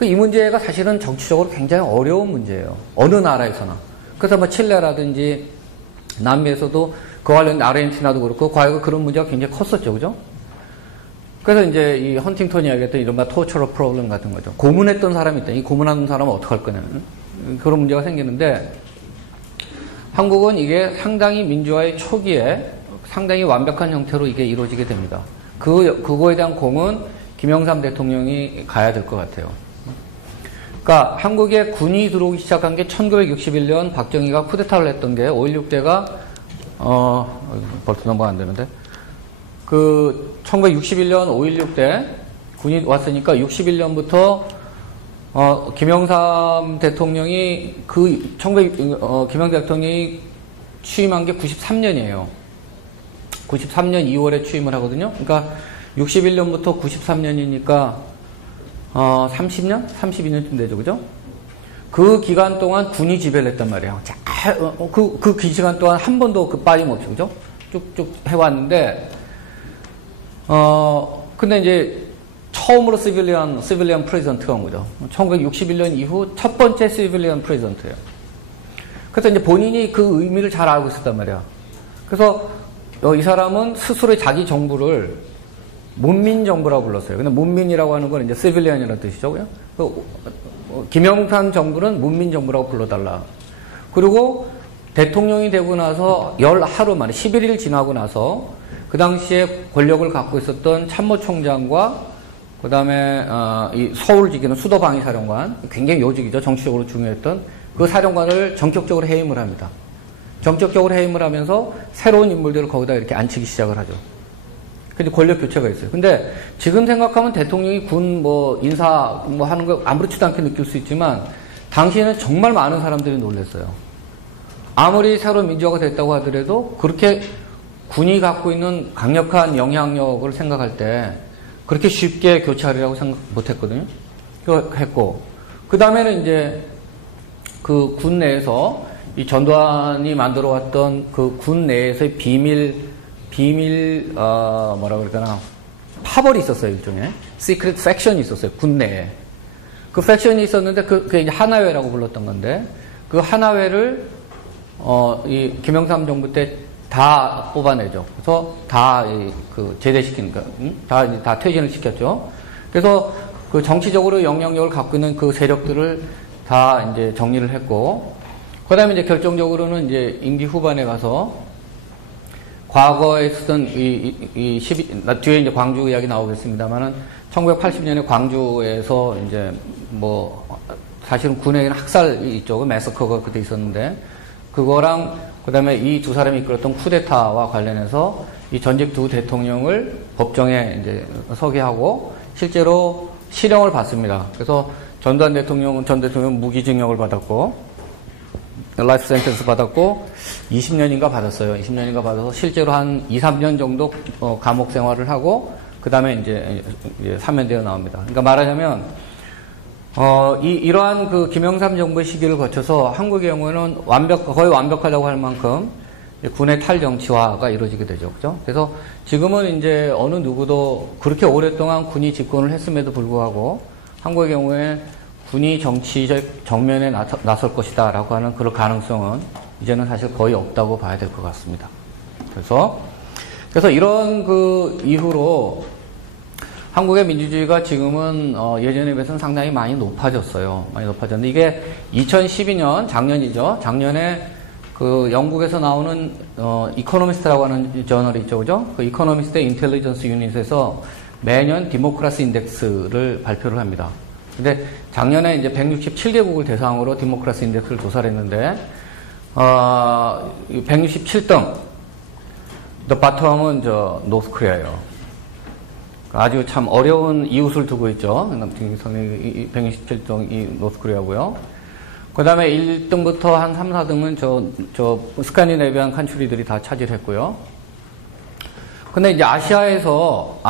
이 문제가 사실은 정치적으로 굉장히 어려운 문제예요. 어느 나라에서나. 그래서 뭐 칠레라든지 남미에서도 그 관련 아르헨티나도 그렇고 과거에 그런 문제가 굉장히 컸었죠, 그죠? 그래서 이제 이 헌팅턴이 이야기했던 이른바 토처럴 프로블럼 같은 거죠. 고문했던 사람이 있다. 이 고문하는 사람은 어떡할 거냐. 그런 문제가 생기는데 한국은 이게 상당히 민주화의 초기에 상당히 완벽한 형태로 이게 이루어지게 됩니다. 그거에 대한 공은 김영삼 대통령이 가야 될 것 같아요. 그러니까 한국에 군이 들어오기 시작한 게 1961년 박정희가 쿠데타를 했던 게 5.16대가 벌써 넘어가 안 되는데 1961년 5.16때 군이 왔으니까 61년부터 김영삼 대통령이 김영삼 대통령이 취임한 게 93년이에요. 93년 2월에 취임을 하거든요. 그러니까 61년부터 93년이니까 30년? 32년쯤 되죠, 그죠? 그 기간 동안 군이 지배를 했단 말이에요. 그 기간 동안 한 번도 빠짐없이, 그죠? 쭉쭉 해왔는데, 근데 이제 처음으로 시빌리언 프레지던트가 온 거죠. 1961년 이후 첫 번째 시빌리언 프레지던트예요. 그래서 이제 본인이 그 의미를 잘 알고 있었단 말이야. 그래서 이 사람은 스스로 자기 정부를 문민정부라고 불렀어요. 근데 문민이라고 하는 건 이제 시빌리언이라는 뜻이죠. 김영삼 정부는 문민정부라고 불러달라. 그리고 대통령이 되고 나서 하루 만에 11일 지나고 나서 그 당시에 권력을 갖고 있었던 참모총장과 그 다음에 이 서울 지키는 수도방위사령관, 굉장히 요직이죠. 정치적으로 중요했던 그 사령관을 전격적으로 해임을 합니다. 전격적으로 해임을 하면서 새로운 인물들을 거기다 이렇게 앉히기 시작을 하죠. 근데 권력 교체가 있어요. 근데 지금 생각하면 대통령이 군 인사 하는 거 아무렇지도 않게 느낄 수 있지만 당시에는 정말 많은 사람들이 놀랐어요. 아무리 새로운 민주화가 됐다고 하더라도 그렇게 군이 갖고 있는 강력한 영향력을 생각할 때 그렇게 쉽게 교체하리라고 생각 못 했거든요. 했고. 그 다음에는 이제 그 군 내에서 이 전두환이 만들어 왔던 그 군 내에서의 뭐라 그럴까나, 파벌이 있었어요, 일종의. 시크릿 팩션이 있었어요, 군 내에. 그 팩션이 있었는데, 그게 이제 하나회라고 불렀던 건데, 그 하나회를, 이 김영삼 정부 때 다 뽑아내죠. 그래서 다, 제대시키니까, 다 퇴진을 시켰죠. 그래서 그 정치적으로 영향력을 갖고 있는 그 세력들을 다 이제 정리를 했고, 그 다음에 이제 결정적으로는 이제 임기 후반에 가서 과거에 쓰던 뒤에 이제 광주 이야기 나오겠습니다만은 1980년에 광주에서 이제 사실은 군에는 학살이 있죠. 매서커가 그때 있었는데 그거랑 그 다음에 이 두 사람이 이끌었던 쿠데타와 관련해서 이 전직 두 대통령을 법정에 이제 서게 하고 실제로 실형을 받습니다. 그래서 전 대통령은 무기징역을 받았고 라이프 센텐스 받았고 20년인가 받았어요. 20년인가 받아서 실제로 한 2, 3년 정도 감옥 생활을 하고 그 다음에 이제 사면되어 나옵니다. 그러니까 말하자면 이러한 그 김영삼 정부의 시기를 거쳐서 한국의 경우에는 거의 완벽하다고 할 만큼 군의 탈정치화가 이루어지게 되죠. 그죠? 그래서 지금은 이제 어느 누구도 그렇게 오랫동안 군이 집권을 했음에도 불구하고 한국의 경우에 군이 정치적 정면에 나설 것이다 라고 하는 그런 가능성은 이제는 사실 거의 없다고 봐야 될 것 같습니다. 그래서 이런 그 이후로 한국의 민주주의가 지금은 예전에 비해서는 상당히 많이 높아졌어요. 많이 높아졌는데 이게 2012년 작년이죠. 작년에 그 영국에서 나오는 이코노미스트라고 하는 저널이 있죠, 그죠? 그 이코노미스트 인텔리전스 유닛에서 매년 디모크라시 인덱스를 발표를 합니다. 근데 작년에 이제 167개국을 대상으로 디모크라시 인덱스를 조사를 했는데 167등. The bottom은 노스코리아예요. 아주 참 어려운 이웃을 두고 있죠. 남쪽성이 167동 이 노스코리아고요. 그 다음에 1등부터 한 3, 4등은 저 스칸디네비안 칸츄리들이 다 차지했고요. 근데 이제 아시아에서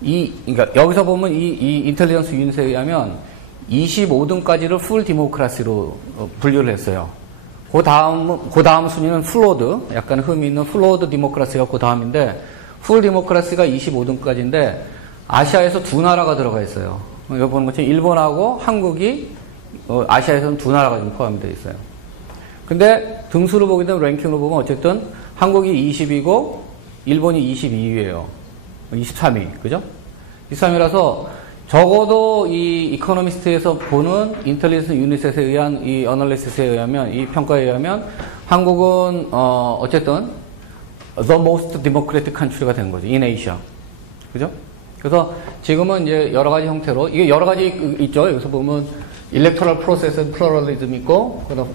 그러니까 여기서 보면 이 인텔리전스 유닛에 의하면 25등까지를 풀 디모크라시로 분류를 했어요. 그 다음 순위는 플로드, 약간 흠이 있는 플로드 디모크라시가 그 다음인데, 풀 디모크라시가 25등까지인데, 아시아에서 두 나라가 들어가 있어요. 여기 보는 것처럼 일본하고 한국이 아시아에서는 두 나라가 좀 포함이 되어 있어요. 근데 등수로 보게 되면 랭킹으로 보면 어쨌든 한국이 20이고 일본이 22위예요. 23위, 그죠? 23위라서 적어도 이 이코노미스트에서 보는 인텔리전스 유닛에 의한 이 어널리시스에 의하면 이 평가에 의하면 한국은 어쨌든 the most democratic country가 된 거죠. in Asia. 그죠? 그래서 지금은 이제 여러 가지 형태로 이게 여러 가지 있죠. 여기서 보면 electoral process and pluralism 있고 그다음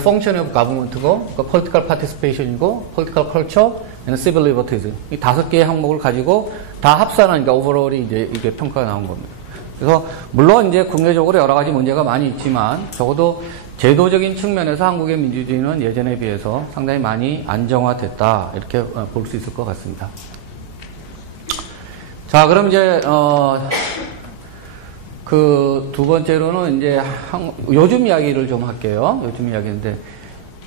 function of government고 political participation이고 political culture and civil liberties 이 5개의 항목을 가지고 다 합산한 그러니까 오버롤이 이제 이게 평가가 나온 겁니다. 그래서 물론 이제 국내적으로 여러 가지 문제가 많이 있지만 적어도 제도적인 측면에서 한국의 민주주의는 예전에 비해서 상당히 많이 안정화됐다 이렇게 볼 수 있을 것 같습니다. 자, 그럼 이제 그 두 번째로는 이제 요즘 이야기를 좀 할게요. 요즘 이야기인데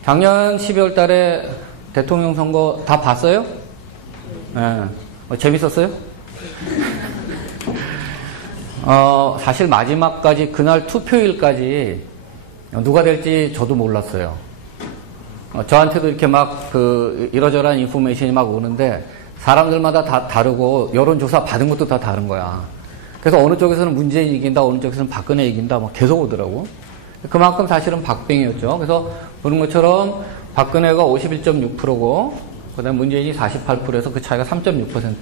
작년 12월 달에 대통령 선거 다 봤어요? 네. 재밌었어요? 사실 마지막까지 그날 투표일까지 누가 될지 저도 몰랐어요. 저한테도 이렇게 막 그 이러저러한 인포메이션이 막 오는데 사람들마다 다 다르고 여론조사 받은 것도 다 다른 거야. 그래서 어느 쪽에서는 문재인 이긴다, 어느 쪽에서는 박근혜 이긴다, 막 계속 오더라고. 그만큼 사실은 박빙이었죠. 그래서 보는 것처럼 박근혜가 51.6%고, 그 다음에 문재인이 48%에서 그 차이가 3.6%.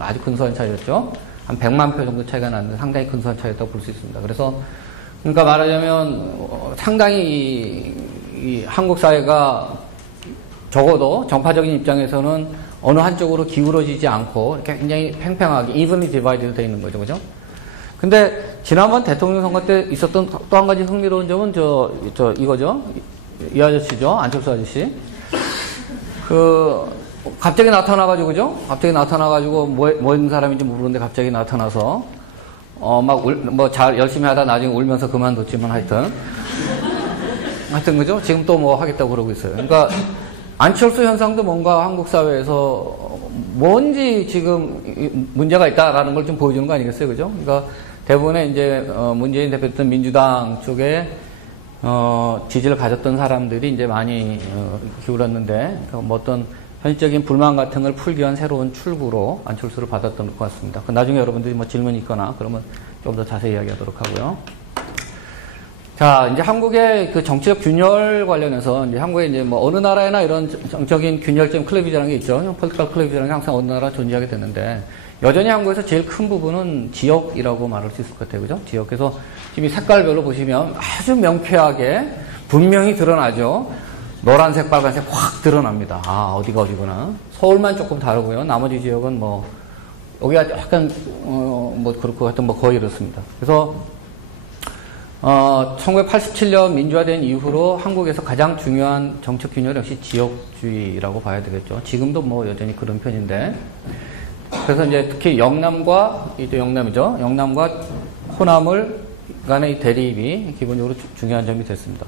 아주 근소한 차이였죠. 한 100만 표 정도 차이가 났는데 상당히 근소한 차이였다고 볼 수 있습니다. 그래서, 그러니까 말하자면 상당히 이 한국 사회가 적어도 정파적인 입장에서는 어느 한쪽으로 기울어지지 않고 이렇게 굉장히 팽팽하게 evenly divided 되어 있는 거죠. 그죠? 근데 지난번 대통령 선거 때 있었던 또 한 가지 흥미로운 점은 이거죠. 이 아저씨죠. 안철수 아저씨. 갑자기 나타나가지고, 그죠? 갑자기 나타나가지고 뭐 있는 사람인지 모르는데 갑자기 나타나서, 열심히 하다 나중에 울면서 그만뒀지만 하여튼, 그죠? 지금 또 뭐 하겠다고 그러고 있어요. 그러니까, 안철수 현상도 뭔가 한국 사회에서 뭔지 지금 문제가 있다라는 걸 좀 보여주는 거 아니겠어요? 그죠? 그러니까 대부분의 이제, 문재인 대표였던 민주당 쪽에, 지지를 가졌던 사람들이 이제 많이, 기울었는데, 뭐 어떤 현실적인 불만 같은 걸 풀기 위한 새로운 출구로 안철수를 받았던 것 같습니다. 나중에 여러분들이 뭐 질문이 있거나 그러면 좀 더 자세히 이야기하도록 하고요. 자, 이제 한국의 그 정치적 균열 관련해서 이제 한국에 이제 뭐 어느 나라에나 이런 정적인 균열점 클레비지라는 게 있죠. 폴리티컬 클레비지라는 게 항상 어느 나라 존재하게 되는데 여전히 한국에서 제일 큰 부분은 지역이라고 말할 수 있을 것 같아요. 그죠? 지역. 그래서 지금 이 색깔별로 보시면 아주 명쾌하게 분명히 드러나죠. 노란색, 빨간색 확 드러납니다. 아, 어디가 어디구나. 서울만 조금 다르고요. 나머지 지역은 뭐, 여기가 약간, 뭐, 그렇고 하여튼 뭐 거의 이렇습니다. 그래서, 1987년 민주화된 이후로 한국에서 가장 중요한 정책 균열 역시 지역주의라고 봐야 되겠죠. 지금도 뭐 여전히 그런 편인데. 그래서 이제 특히 영남과, 이제 영남이죠. 영남과 호남을 간의 대립이 기본적으로 중요한 점이 됐습니다.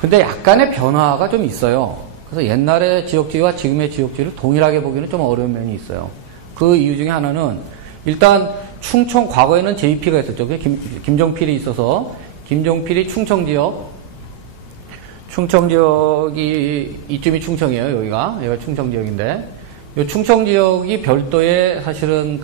근데 약간의 변화가 좀 있어요. 그래서 옛날의 지역주의와 지금의 지역주의를 동일하게 보기는 좀 어려운 면이 있어요. 그 이유 중에 하나는 일단 충청 과거에는 JP가 있었죠. 김종필이 있어서 김종필이 충청 지역이 이쯤이 충청이에요. 여기가 충청 지역인데 이 충청 지역이 별도의 사실은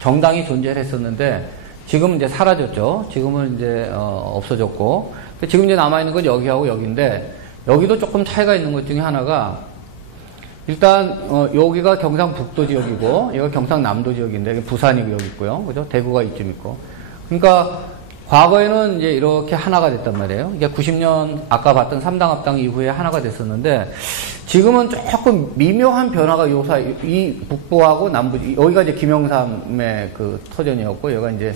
정당이 존재를 했었는데 지금은 이제 사라졌죠. 지금은 이제 없어졌고 지금 이제 남아있는 건 여기하고 여기인데, 여기도 조금 차이가 있는 것 중에 하나가, 일단, 여기가 경상북도 지역이고, 여기가 경상남도 지역인데, 부산이 여기 있고요. 그죠? 대구가 이쯤 있고. 그러니까, 과거에는 이제 이렇게 하나가 됐단 말이에요. 이게 90년 아까 봤던 3당 합당 이후에 하나가 됐었는데 지금은 조금 미묘한 변화가 요 사이, 이 북부하고 남부, 여기가 이제 김영삼의 그 터전이었고 여기가 이제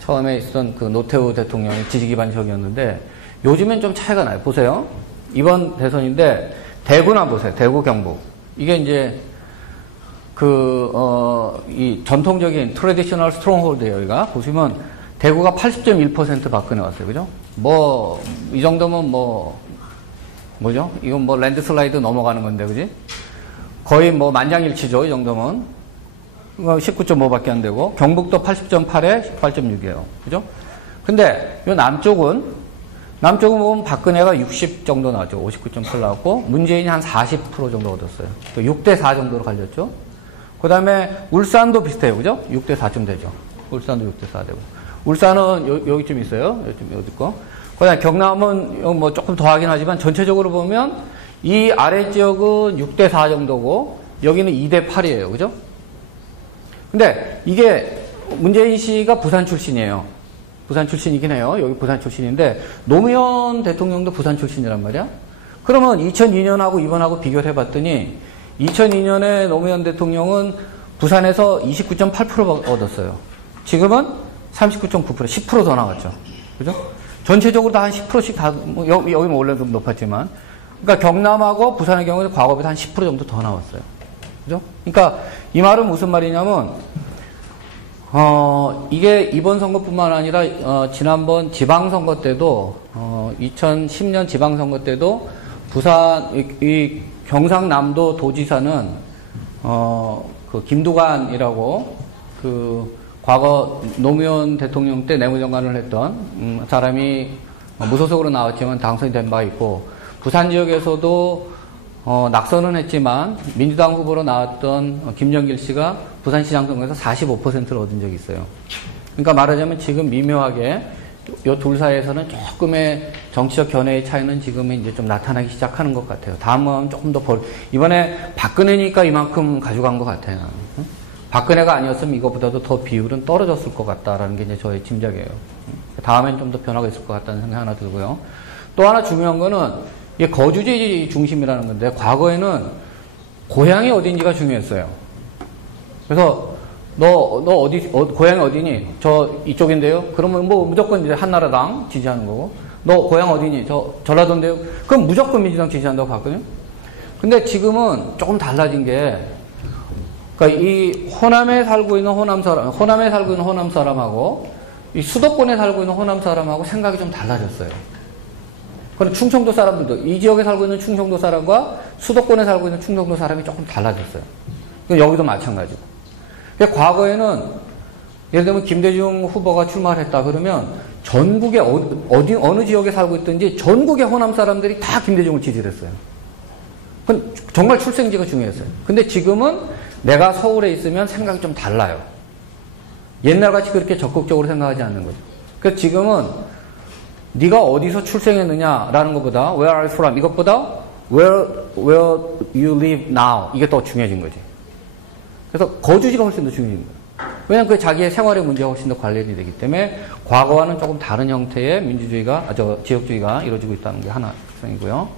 처음에 있었던 그 노태우 대통령의 지지 기반 지역이었는데 요즘엔 좀 차이가 나요. 보세요. 이번 대선인데 대구나 보세요. 대구 경북. 이게 이제 이 전통적인 트래디셔널 스트롱홀드 여기가 보시면 대구가 80.1% 박근혜 왔어요. 그죠? 이 정도면 뭐죠? 이건 랜드슬라이드 넘어가는 건데, 그지? 거의 만장일치죠, 이 정도면. 19.5밖에 안 되고, 경북도 80.8에 18.6이에요. 그죠? 근데, 이 남쪽은 보면 박근혜가 60 정도 나왔죠. 59.8 나왔고, 문재인이 한 40% 정도 얻었어요. 6대4 정도로 갈렸죠? 그 다음에, 울산도 비슷해요. 그죠? 6대4쯤 되죠. 울산도 6대4 되고. 울산은 여기쯤 있어요. 여기쯤 어디 거. 그 다음에 경남은 조금 더 하긴 하지만 전체적으로 보면 이 아래 지역은 6대4 정도고 여기는 2대8이에요. 그죠? 근데 이게 문재인 씨가 부산 출신이에요. 부산 출신이긴 해요. 여기 부산 출신인데 노무현 대통령도 부산 출신이란 말이야. 그러면 2002년하고 이번하고 비교를 해봤더니 2002년에 노무현 대통령은 부산에서 29.8% 얻었어요. 지금은 39.9%, 10% 더 나왔죠. 그죠? 전체적으로 다 한 10%씩 여기는 원래 좀 높았지만. 그러니까 경남하고 부산의 경우는 과거보다 한 10% 정도 더 나왔어요. 그죠? 그러니까 이 말은 무슨 말이냐면, 이게 이번 선거뿐만 아니라, 지난번 지방선거 때도, 2010년 지방선거 때도 부산, 이 경상남도 도지사는, 김두관이라고, 과거 노무현 대통령 때 내무장관을 했던 사람이 무소속으로 나왔지만 당선이 된 바 있고 부산 지역에서도 낙선은 했지만 민주당 후보로 나왔던 김정길 씨가 부산시장 선거에서 45%를 얻은 적이 있어요. 그러니까 말하자면 지금 미묘하게 이 둘 사이에서는 조금의 정치적 견해의 차이는 지금 이제 좀 나타나기 시작하는 것 같아요. 다음은 조금 더 이번에 박근혜니까 이만큼 가져간 것 같아요. 박근혜가 아니었으면 이것보다도 더 비율은 떨어졌을 것 같다라는 게 이제 저의 짐작이에요. 다음엔 좀 더 변화가 있을 것 같다는 생각이 하나 들고요. 또 하나 중요한 거는 이게 거주지 중심이라는 건데 과거에는 고향이 어딘지가 중요했어요. 그래서 너 고향이 어디니? 저 이쪽인데요? 그러면 무조건 이제 한나라당 지지하는 거고 너 고향 어디니? 저 전라도인데요? 그럼 무조건 민주당 지지한다고 봤거든요. 근데 지금은 조금 달라진 게 그러니까 이 호남에 살고 있는 호남 사람하고 이 수도권에 살고 있는 호남 사람하고 생각이 좀 달라졌어요. 그럼 충청도 사람들도 이 지역에 살고 있는 충청도 사람과 수도권에 살고 있는 충청도 사람이 조금 달라졌어요. 여기도 마찬가지고. 과거에는 예를 들면 김대중 후보가 출마를 했다 그러면 전국에 어느 지역에 살고 있든지 전국의 호남 사람들이 다 김대중을 지지를 했어요. 그건 정말 출생지가 중요했어요. 근데 지금은 내가 서울에 있으면 생각이 좀 달라요. 옛날같이 그렇게 적극적으로 생각하지 않는 거죠. 그래서 지금은 네가 어디서 출생했느냐라는 것보다 where are you from 이것보다 where you live now 이게 더 중요해진 거지. 그래서 거주지가 훨씬 더 중요해진 거예요. 왜냐하면 그 자기의 생활의 문제가 훨씬 더 관련이 되기 때문에 과거와는 조금 다른 형태의 지역주의가 이루어지고 있다는 게 하나 특성이고요.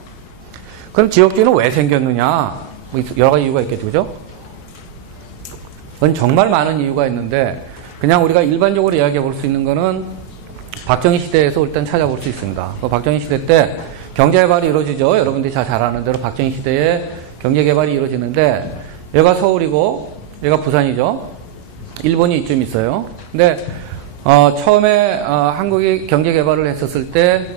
그럼 지역주의는 왜 생겼느냐? 여러 가지 이유가 있겠죠, 그죠? 그건 정말 많은 이유가 있는데 그냥 우리가 일반적으로 이야기해 볼 수 있는 거는 박정희 시대에서 일단 찾아볼 수 있습니다. 박정희 시대 때 경제개발이 이루어지죠. 여러분들이 잘 아는 대로 박정희 시대에 경제개발이 이루어지는데 얘가 서울이고 얘가 부산이죠. 일본이 이쯤 있어요. 근데 처음에 한국이 경제개발을 했었을 때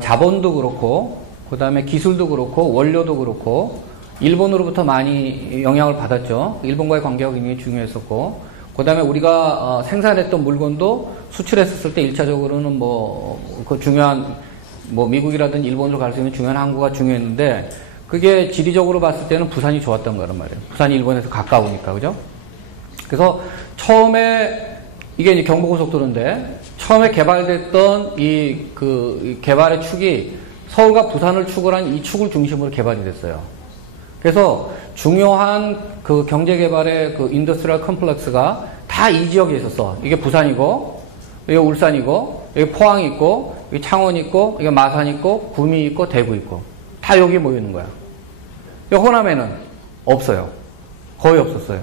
자본도 그렇고 그 다음에 기술도 그렇고 원료도 그렇고 일본으로부터 많이 영향을 받았죠. 일본과의 관계가 굉장히 중요했었고 그 다음에 우리가 생산했던 물건도 수출했었을 때 1차적으로는 그 중요한 미국이라든지 일본으로 갈 수 있는 중요한 항구가 중요했는데 그게 지리적으로 봤을 때는 부산이 좋았던 거란 말이에요. 부산이 일본에서 가까우니까 그죠? 그래서 처음에 이게 이제 경부고속도로인데 처음에 개발됐던 이 개발의 축이 서울과 부산을 축을 한 이 축을 중심으로 개발이 됐어요. 그래서 중요한 그 경제개발의 그 인더스트리얼 컴플렉스가 다 이 지역에 있었어. 이게 부산이고, 이게 울산이고, 여기 포항 있고, 여기 창원 있고, 여기 마산 있고, 구미 있고, 대구 있고. 다 여기 모여 있는 거야. 여기 호남에는 없어요. 거의 없었어요.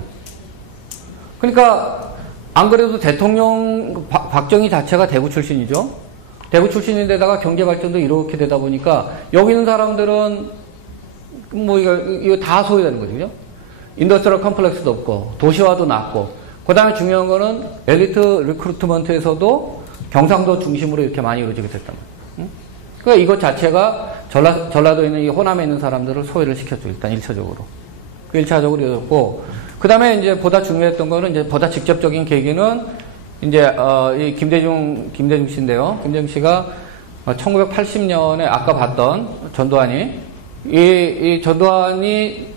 그러니까, 안 그래도 대통령 박정희 자체가 대구 출신이죠. 대구 출신인데다가 경제 발전도 이렇게 되다 보니까 여기 있는 사람들은 뭐 이거 다 소외되는 거죠. 그죠? 인더스트리얼 컴플렉스도 없고 도시화도 낮고 그다음에 중요한 거는 엘리트 리크루트먼트에서도 경상도 중심으로 이렇게 많이 이루어지게 됐단 말이에요. 그러니까 이것 자체가 전라도에 있는 이 호남에 있는 사람들을 소외를 시켰죠. 일단 1차적으로. 그 1차적으로 이었고 그다음에 이제 보다 중요했던 거는 이제 보다 직접적인 계기는 이제 이 김대중 씨인데요. 김대중 씨가 1980년에 아까 봤던 전두환이 이 전두환이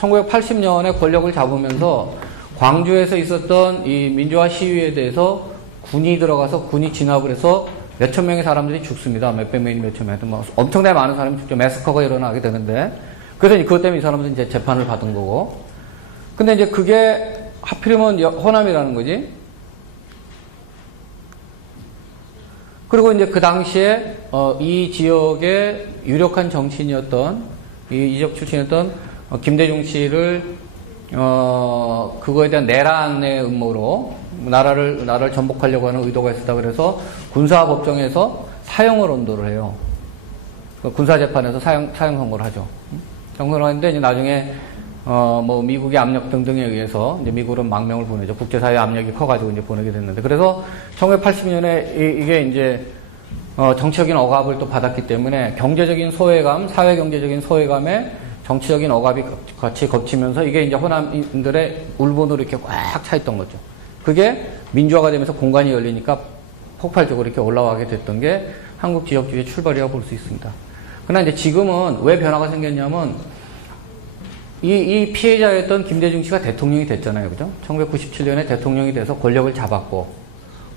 1980년에 권력을 잡으면서 광주에서 있었던 이 민주화 시위에 대해서 군이 들어가서 군이 진압을 해서 몇천 명의 사람들이 죽습니다. 몇백 명이 몇천 명. 뭐 엄청나게 많은 사람이 죽죠. 매스커가 일어나게 되는데 그래서 그것 때문에 이 사람들은 이제 재판을 받은 거고. 근데 이제 그게 하필이면 호남이라는 거지. 그리고 이제 그 당시에 이 지역의 유력한 정치인이었던 이 지역 출신이었던 김대중 씨를 그거에 대한 내란의 음모로 나라를 전복하려고 하는 의도가 있었다 그래서 군사법정에서 사형을 언도를 해요. 군사재판에서 사형 선고를 하죠. 선고를 하는데 이제 나중에 뭐 미국의 압력 등등에 의해서 이제 미국은 망명을 보내죠. 국제사회 압력이 커가지고 이제 보내게 됐는데 그래서 1980년에 이게 이제 정치적인 억압을 또 받았기 때문에 경제적인 소외감, 사회 경제적인 소외감에 정치적인 억압이 같이 겹치면서 이게 이제 호남인들의 울분으로 이렇게 꽉 차 있던 거죠. 그게 민주화가 되면서 공간이 열리니까 폭발적으로 이렇게 올라가게 됐던 게 한국 지역주의의 출발이라고 볼 수 있습니다. 그러나 이제 지금은 왜 변화가 생겼냐면 이 피해자였던 김대중 씨가 대통령이 됐잖아요. 그죠? 1997년에 대통령이 돼서 권력을 잡았고,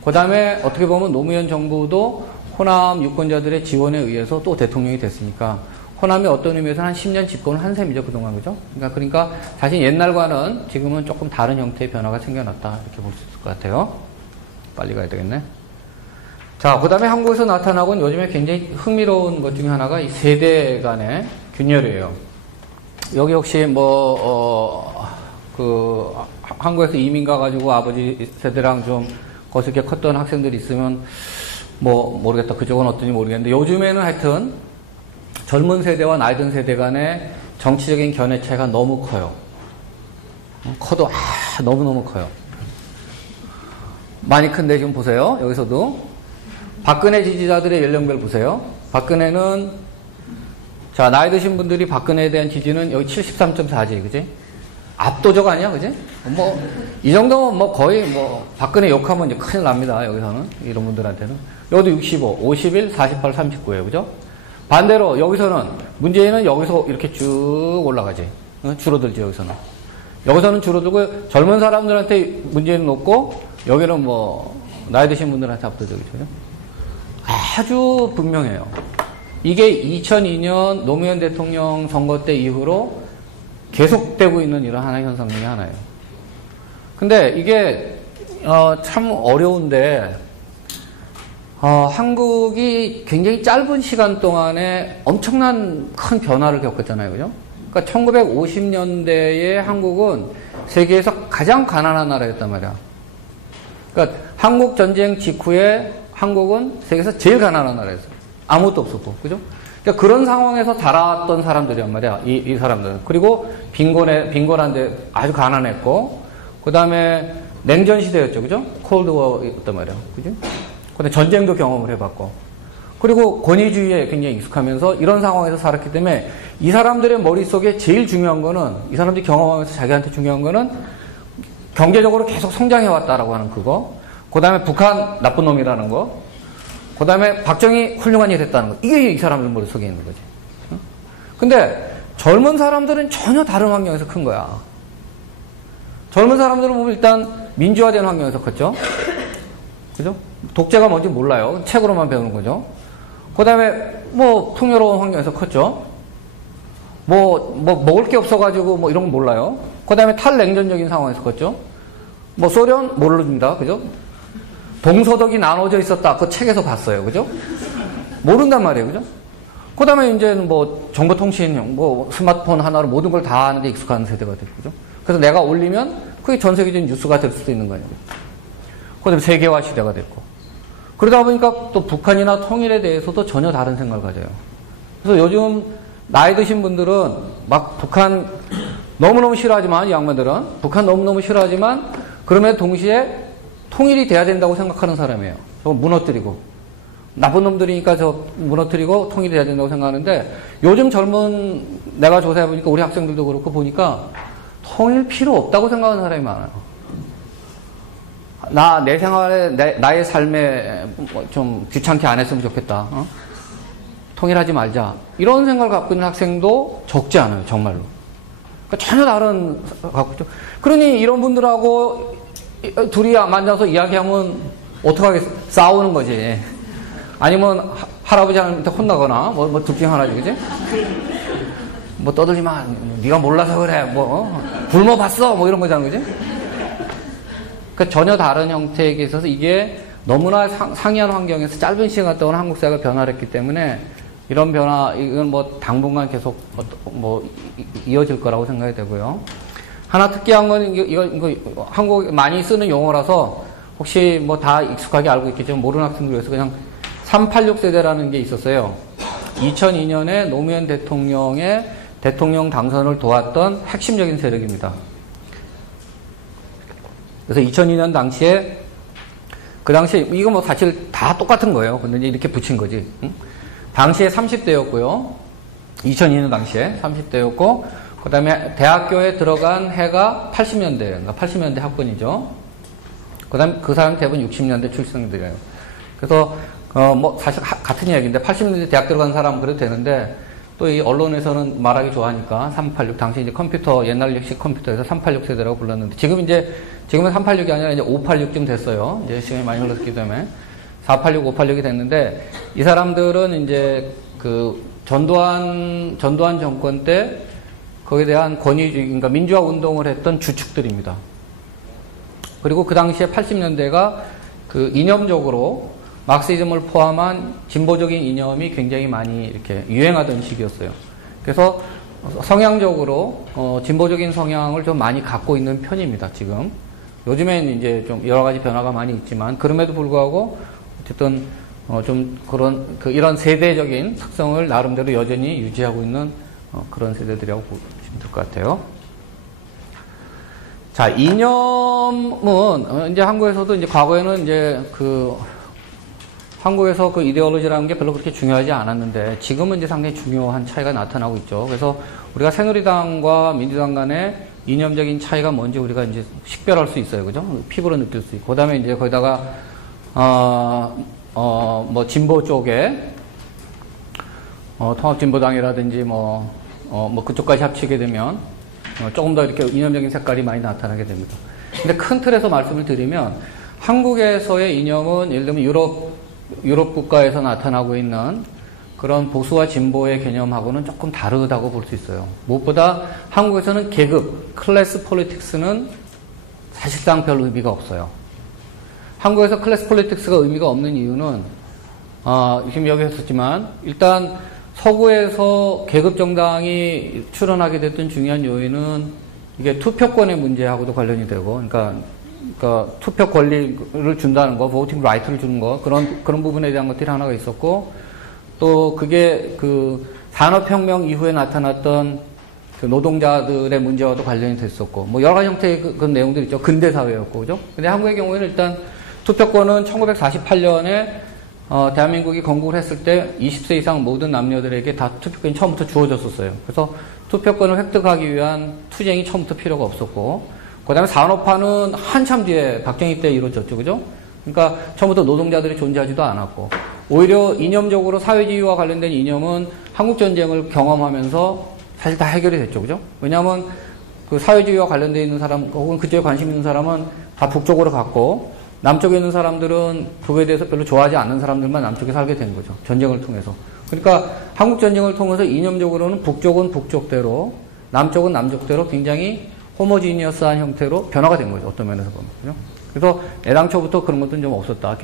그 다음에 어떻게 보면 노무현 정부도 호남 유권자들의 지원에 의해서 또 대통령이 됐으니까, 호남이 어떤 의미에서는 한 10년 집권을 한 셈이죠. 그동안. 그죠? 그러니까 사실 옛날과는 지금은 조금 다른 형태의 변화가 생겨났다. 이렇게 볼 수 있을 것 같아요. 빨리 가야 되겠네. 자, 그 다음에 한국에서 나타나고 요즘에 굉장히 흥미로운 것 중에 하나가 이 세대 간의 균열이에요. 여기 혹시 한국에서 이민 가가지고 아버지 세대랑 좀 거슬게 컸던 학생들이 있으면, 모르겠다. 그쪽은 어떤지 모르겠는데, 요즘에는 하여튼 젊은 세대와 나이 든 세대 간의 정치적인 견해 차이가 너무 커요. 커도, 너무너무 커요. 많이 큰데 지금 보세요. 여기서도. 박근혜 지지자들의 연령별 보세요. 박근혜는 자, 나이 드신 분들이 박근혜에 대한 지지는 여기 73.4지, 그지? 압도적 아니야, 그지? 이 정도면 거의 박근혜 욕하면 이제 큰일 납니다, 여기서는. 이런 분들한테는. 여기도 65, 51, 48, 39예요, 그죠? 반대로 여기서는, 문재인은 여기서 이렇게 쭉 올라가지. 줄어들지, 여기서는. 여기서는 줄어들고, 젊은 사람들한테 문재인은 높고, 여기는 나이 드신 분들한테 압도적이죠, 그죠? 아주 분명해요. 이게 2002년 노무현 대통령 선거 때 이후로 계속되고 있는 이런 하나의 현상 중에 하나예요. 근데 이게 참 어려운데 한국이 굉장히 짧은 시간 동안에 엄청난 큰 변화를 겪었잖아요. 그죠? 그러니까 1950년대에 한국은 세계에서 가장 가난한 나라였단 말이야. 그러니까 한국 전쟁 직후에 한국은 세계에서 제일 가난한 나라였어요. 아무것도 없었고, 그죠? 그러니까 그런 상황에서 자랐던 사람들이란 말이야, 이 사람들은. 그리고 빈곤한데 아주 가난했고, 그 다음에 냉전 시대였죠, 그죠? 콜드워였단 말이야, 그죠? 그 다음에 전쟁도 경험을 해봤고, 그리고 권위주의에 굉장히 익숙하면서 이런 상황에서 살았기 때문에 이 사람들의 머릿속에 제일 중요한 거는, 이 사람들이 경험하면서 자기한테 중요한 거는 경제적으로 계속 성장해왔다라고 하는 그거, 그 다음에 북한 나쁜 놈이라는 거, 그 다음에 박정희 훌륭한 일 했다는 거. 이게 이 사람들 머릿속에 있는 거지. 근데 젊은 사람들은 전혀 다른 환경에서 큰 거야. 젊은 사람들은 보면 일단 민주화된 환경에서 컸죠. 그죠? 독재가 뭔지 몰라요. 책으로만 배우는 거죠. 그 다음에 풍요로운 환경에서 컸죠. 먹을 게 없어가지고 이런 거 몰라요. 그 다음에 탈냉전적인 상황에서 컸죠. 소련 모릅니다. 그죠? 동서독이 나눠져 있었다. 그 책에서 봤어요. 그죠? 모른단 말이에요. 그죠? 그 다음에 이제는 뭐 정보통신, 뭐 스마트폰 하나로 모든 걸 다 하는데 익숙한 세대가 됐고. 그죠? 그래서 내가 올리면 그게 전 세계적인 뉴스가 될 수도 있는 거 아니에요. 그 다음에 세계화 시대가 됐고. 그러다 보니까 또 북한이나 통일에 대해서도 전혀 다른 생각을 가져요. 그래서 요즘 나이 드신 분들은 막 북한 너무너무 싫어하지만, 이 양반들은 북한 너무너무 싫어하지만 그러면 동시에 통일이 돼야 된다고 생각하는 사람이에요. 저거 무너뜨리고. 나쁜 놈들이니까 저 무너뜨리고 통일이 돼야 된다고 생각하는데, 요즘 젊은, 내가 조사해보니까 우리 학생들도 그렇고 보니까 통일 필요 없다고 생각하는 사람이 많아요. 내 생활에, 나의 삶에 좀 귀찮게 안 했으면 좋겠다. 통일하지 말자. 이런 생각을 갖고 있는 학생도 적지 않아요, 정말로. 그러니까 전혀 다른, 갖고 있죠. 그러니 이런 분들하고 둘이 만나서 이야기하면 어떡하겠어? 싸우는 거지. 아니면 할아버지한테 혼나거나, 뭐 둘 중에 하나지, 그지? 뭐 떠들지 마. 네가 몰라서 그래. 뭐, 굶어봤어. 뭐 이런 거잖아, 그지? 그 전혀 다른 형태에 있어서 이게 너무나 상이한 환경에서 짧은 시간 동안 한국 사회가 변화를 했기 때문에 이런 변화, 이건 뭐 당분간 계속 뭐 이어질 거라고 생각이 되고요. 하나 특이한 건 이거 한국 많이 쓰는 용어라서 혹시 뭐 다 익숙하게 알고 있겠지만 모르는 학생들 위해서 그냥 386 세대라는 게 있었어요. 2002년에 노무현 대통령의 대통령 당선을 도왔던 핵심적인 세력입니다. 그래서 2002년 당시에, 그 당시에, 이거 뭐 사실 다 똑같은 거예요. 근데 이제 이렇게 붙인 거지. 응? 당시에 30대였고요. 2002년 당시에 30대였고, 그 다음에 대학교에 들어간 해가 80년대, 80년대 학번이죠. 그 다음에 그 사람 대부분 60년대 출생들이에요. 그래서, 뭐 사실 같은 이야기인데 80년대 대학 들어간 사람은 그래도 되는데, 또 이 언론에서는 말하기 좋아하니까 386, 당시 이제 컴퓨터, 옛날식 컴퓨터에서 386 세대라고 불렀는데, 지금은 386이 아니라 이제 586쯤 됐어요. 이제 시간이 많이 흘렀기 때문에. 486, 586이 됐는데, 이 사람들은 이제 그 전두환 정권 때 거기에 대한 권위주의, 그러니까 민주화 운동을 했던 주축들입니다. 그리고 그 당시에 80년대가 그 이념적으로 막시즘을 포함한 진보적인 이념이 굉장히 많이 이렇게 유행하던 시기였어요. 그래서 성향적으로 진보적인 성향을 좀 많이 갖고 있는 편입니다, 지금. 요즘엔 이제 좀 여러 가지 변화가 많이 있지만, 그럼에도 불구하고 어쨌든 좀 그런 이런 세대적인 특성을 나름대로 여전히 유지하고 있는 그런 세대들이라고 보시면 될 것 같아요. 자, 이념은 이제 한국에서도 이제 과거에는 이제 한국에서 그 이데올로지라는 게 별로 그렇게 중요하지 않았는데, 지금은 이제 상당히 중요한 차이가 나타나고 있죠. 그래서 우리가 새누리당과 민주당 간의 이념적인 차이가 뭔지 우리가 이제 식별할 수 있어요. 그죠? 피부로 느낄 수 있고. 그 다음에 이제 거기다가, 뭐, 진보 쪽에, 통합진보당이라든지 뭐 그쪽까지 합치게 되면, 조금 더 이렇게 이념적인 색깔이 많이 나타나게 됩니다. 근데 큰 틀에서 말씀을 드리면, 한국에서의 이념은 예를 들면 유럽 국가에서 나타나고 있는 그런 보수와 진보의 개념하고는 조금 다르다고 볼 수 있어요. 무엇보다 한국에서는 계급, 클래스 폴리틱스는 사실상 별 의미가 없어요. 한국에서 클래스 폴리틱스가 의미가 없는 이유는, 지금 여기 했었지만, 일단 서구에서 계급 정당이 출현하게 됐던 중요한 요인은 이게 투표권의 문제하고도 관련이 되고, 그러니까 투표 권리를 준다는 거, 보팅 라이트를 주는 거, 그런 부분에 대한 것들이 하나가 있었고, 또 그게 그 산업혁명 이후에 나타났던 그 노동자들의 문제와도 관련이 됐었고, 뭐 여러 가지 형태의 그런 내용들이 있죠. 근대사회였고, 그죠? 근데 한국의 경우에는 일단 투표권은 1948년에 대한민국이 건국을 했을 때 20세 이상 모든 남녀들에게 다 투표권이 처음부터 주어졌었어요. 그래서 투표권을 획득하기 위한 투쟁이 처음부터 필요가 없었고, 그 다음에 산업화는 한참 뒤에 박정희 때 이루어졌죠. 그죠? 그러니까 처음부터 노동자들이 존재하지도 않았고, 오히려 이념적으로 사회주의와 관련된 이념은 한국전쟁을 경험하면서 사실 다 해결이 됐죠. 그죠? 왜냐하면 그 사회주의와 관련되어 있는 사람, 혹은 그쪽에 관심 있는 사람은 다 북쪽으로 갔고, 남쪽에 있는 사람들은 그거에 대해서 별로 좋아하지 않는 사람들만 남쪽에 살게 된 거죠. 전쟁을 통해서. 그러니까 한국전쟁을 통해서 이념적으로는 북쪽은 북쪽대로, 남쪽은 남쪽대로 굉장히 호모지니어스한 형태로 변화가 된 거죠. 어떤 면에서 보면. 그죠? 그래서 애당초부터 그런 것들은 좀 없었다.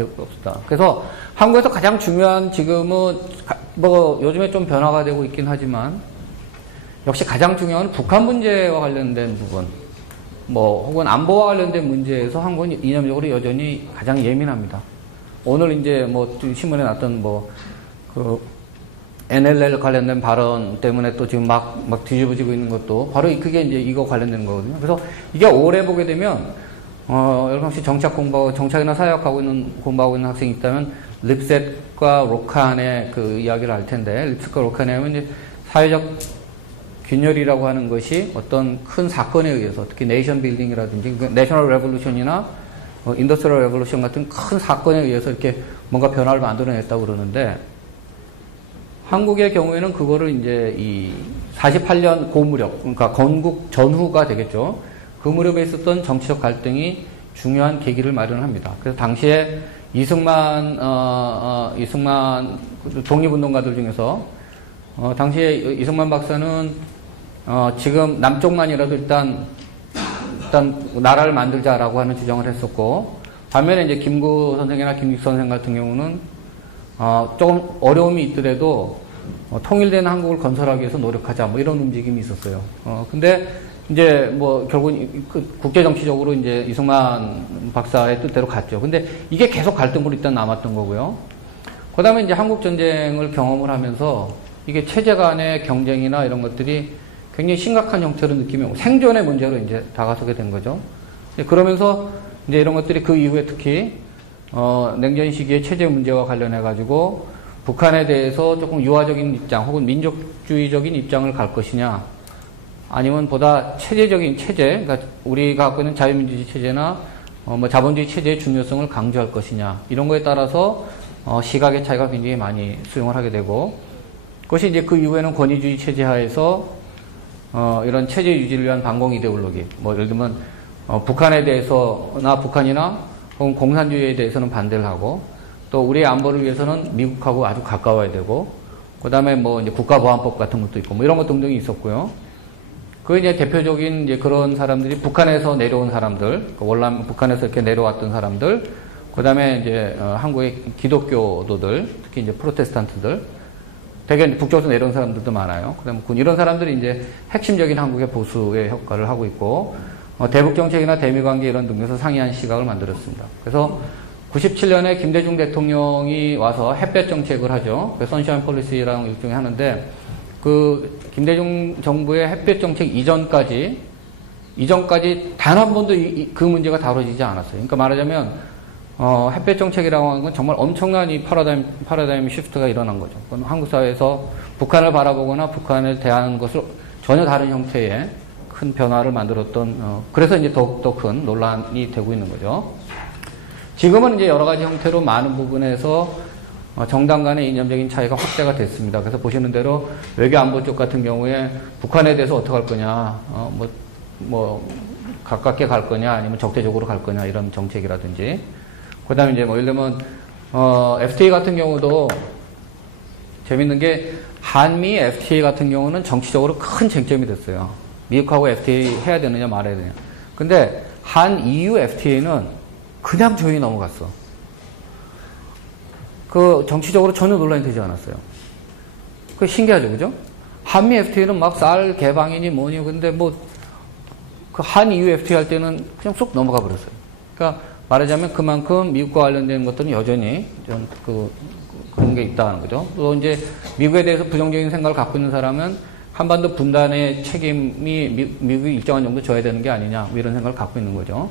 그래서 한국에서 가장 중요한 지금은 뭐 요즘에 좀 변화가 되고 있긴 하지만 역시 가장 중요한 북한 문제와 관련된 부분, 뭐 혹은 안보와 관련된 문제에서 한국은 이념적으로 여전히 가장 예민합니다. 오늘 이제 뭐 신문에 났던 뭐 그 NLL 관련된 발언 때문에 또 지금 막 뒤집어지고 있는 것도 바로 그게 이제 이거 관련된 거거든요. 그래서 이게 오래 보게 되면 여러분 혹시 정착이나 사회학 공부하고 있는 학생이 있다면 립셋과 로칸의 그 이야기를 알 텐데, 립셋과 로칸이 하면 이제 사회적 균열이라고 하는 것이 어떤 큰 사건에 의해서, 특히 네이션 빌딩이라든지 내셔널 레볼루션이나 인더스트리얼 레볼루션 같은 큰 사건에 의해서 이렇게 뭔가 변화를 만들어냈다고 그러는데, 한국의 경우에는 그거를 이제 이 48년 고무렵, 그러니까 건국 전후가 되겠죠. 그 무렵에 있었던 정치적 갈등이 중요한 계기를 마련합니다. 그래서 당시에 이승만 독립운동가들 중에서 당시에 이승만 박사는 지금 남쪽만이라도 일단 나라를 만들자라고 하는 주장을 했었고, 반면에 이제 김구 선생이나 김익 선생 같은 경우는 조금 어려움이 있더라도 통일된 한국을 건설하기 위해서 노력하자, 뭐 이런 움직임이 있었어요. 근데 이제 뭐 결국은 국제 정치적으로 이제 이승만 박사의 뜻대로 갔죠. 근데 이게 계속 갈등으로 일단 남았던 거고요. 그다음에 이제 한국 전쟁을 경험을 하면서 이게 체제 간의 경쟁이나 이런 것들이 굉장히 심각한 형태로 느끼며 생존의 문제로 이제 다가서게 된 거죠. 그러면서 이제 이런 것들이 그 이후에 특히 냉전 시기의 체제 문제와 관련해 가지고 북한에 대해서 조금 유화적인 입장 혹은 민족주의적인 입장을 갈 것이냐, 아니면 보다 체제적인 체제, 그러니까 우리가 갖고 있는 자유민주주의 체제나 뭐 자본주의 체제의 중요성을 강조할 것이냐, 이런 거에 따라서 시각의 차이가 굉장히 많이 수용을 하게 되고, 그것이 이제 그 이후에는 권위주의 체제 하에서 이런 체제 유지를 위한 반공 이데올로기, 뭐 예를 들면 북한에 대해서나 북한이나 혹은 공산주의에 대해서는 반대를 하고, 또 우리의 안보를 위해서는 미국하고 아주 가까워야 되고, 그 다음에 뭐 이제 국가보안법 같은 것도 있고, 뭐 이런 것 등등이 있었고요. 그 이제 대표적인 이제 그런 사람들이 북한에서 내려온 사람들, 월남 북한에서 이렇게 내려왔던 사람들, 그 다음에 이제 한국의 기독교도들, 특히 이제 프로테스탄트들, 대개 북쪽에서 내려온 사람들도 많아요. 그다음에 이런 사람들이 이제 핵심적인 한국의 보수의 역할을 하고 있고, 대북 정책이나 대미 관계 이런 등에서 상이한 시각을 만들었습니다. 그래서 97년에 김대중 대통령이 와서 햇볕 정책을 하죠. 선샤인 폴리시라는 일종의 하는데, 그 김대중 정부의 햇볕 정책 이전까지 단 한 번도 그 문제가 다뤄지지 않았어요. 그러니까 말하자면 햇볕 정책이라고 하는 건 정말 엄청난 이 파라다임 시프트가 일어난 거죠. 한국 사회에서 북한을 바라보거나 북한을 대하는 것을 전혀 다른 형태의 큰 변화를 만들었던, 그래서 이제 더욱더 큰 논란이 되고 있는 거죠. 지금은 이제 여러 가지 형태로 많은 부분에서 정당 간의 이념적인 차이가 확대가 됐습니다. 그래서 보시는 대로 외교 안보 쪽 같은 경우에 북한에 대해서 어떻게 할 거냐, 가깝게 갈 거냐, 아니면 적대적으로 갈 거냐, 이런 정책이라든지. 그 다음에 이제 뭐 예를 들면, FTA 같은 경우도 재밌는 게 한미 FTA 같은 경우는 정치적으로 큰 쟁점이 됐어요. 미국하고 FTA 해야 되느냐 말아야 되느냐. 근데 한 EU FTA는 그냥 조용히 넘어갔어. 그 정치적으로 전혀 논란이 되지 않았어요. 그 신기하죠, 그죠? 한미 FTA는 막 쌀 개방이니 뭐니, 근데 뭐 그 한 EU FTA 할 때는 그냥 쏙 넘어가 버렸어요. 그러니까 말하자면 그만큼 미국과 관련된 것들은 여전히 좀 그런 게 있다는 거죠. 또 이제 미국에 대해서 부정적인 생각을 갖고 있는 사람은 한반도 분단의 책임이 미국이 일정한 정도 져야 되는 게 아니냐, 뭐 이런 생각을 갖고 있는 거죠.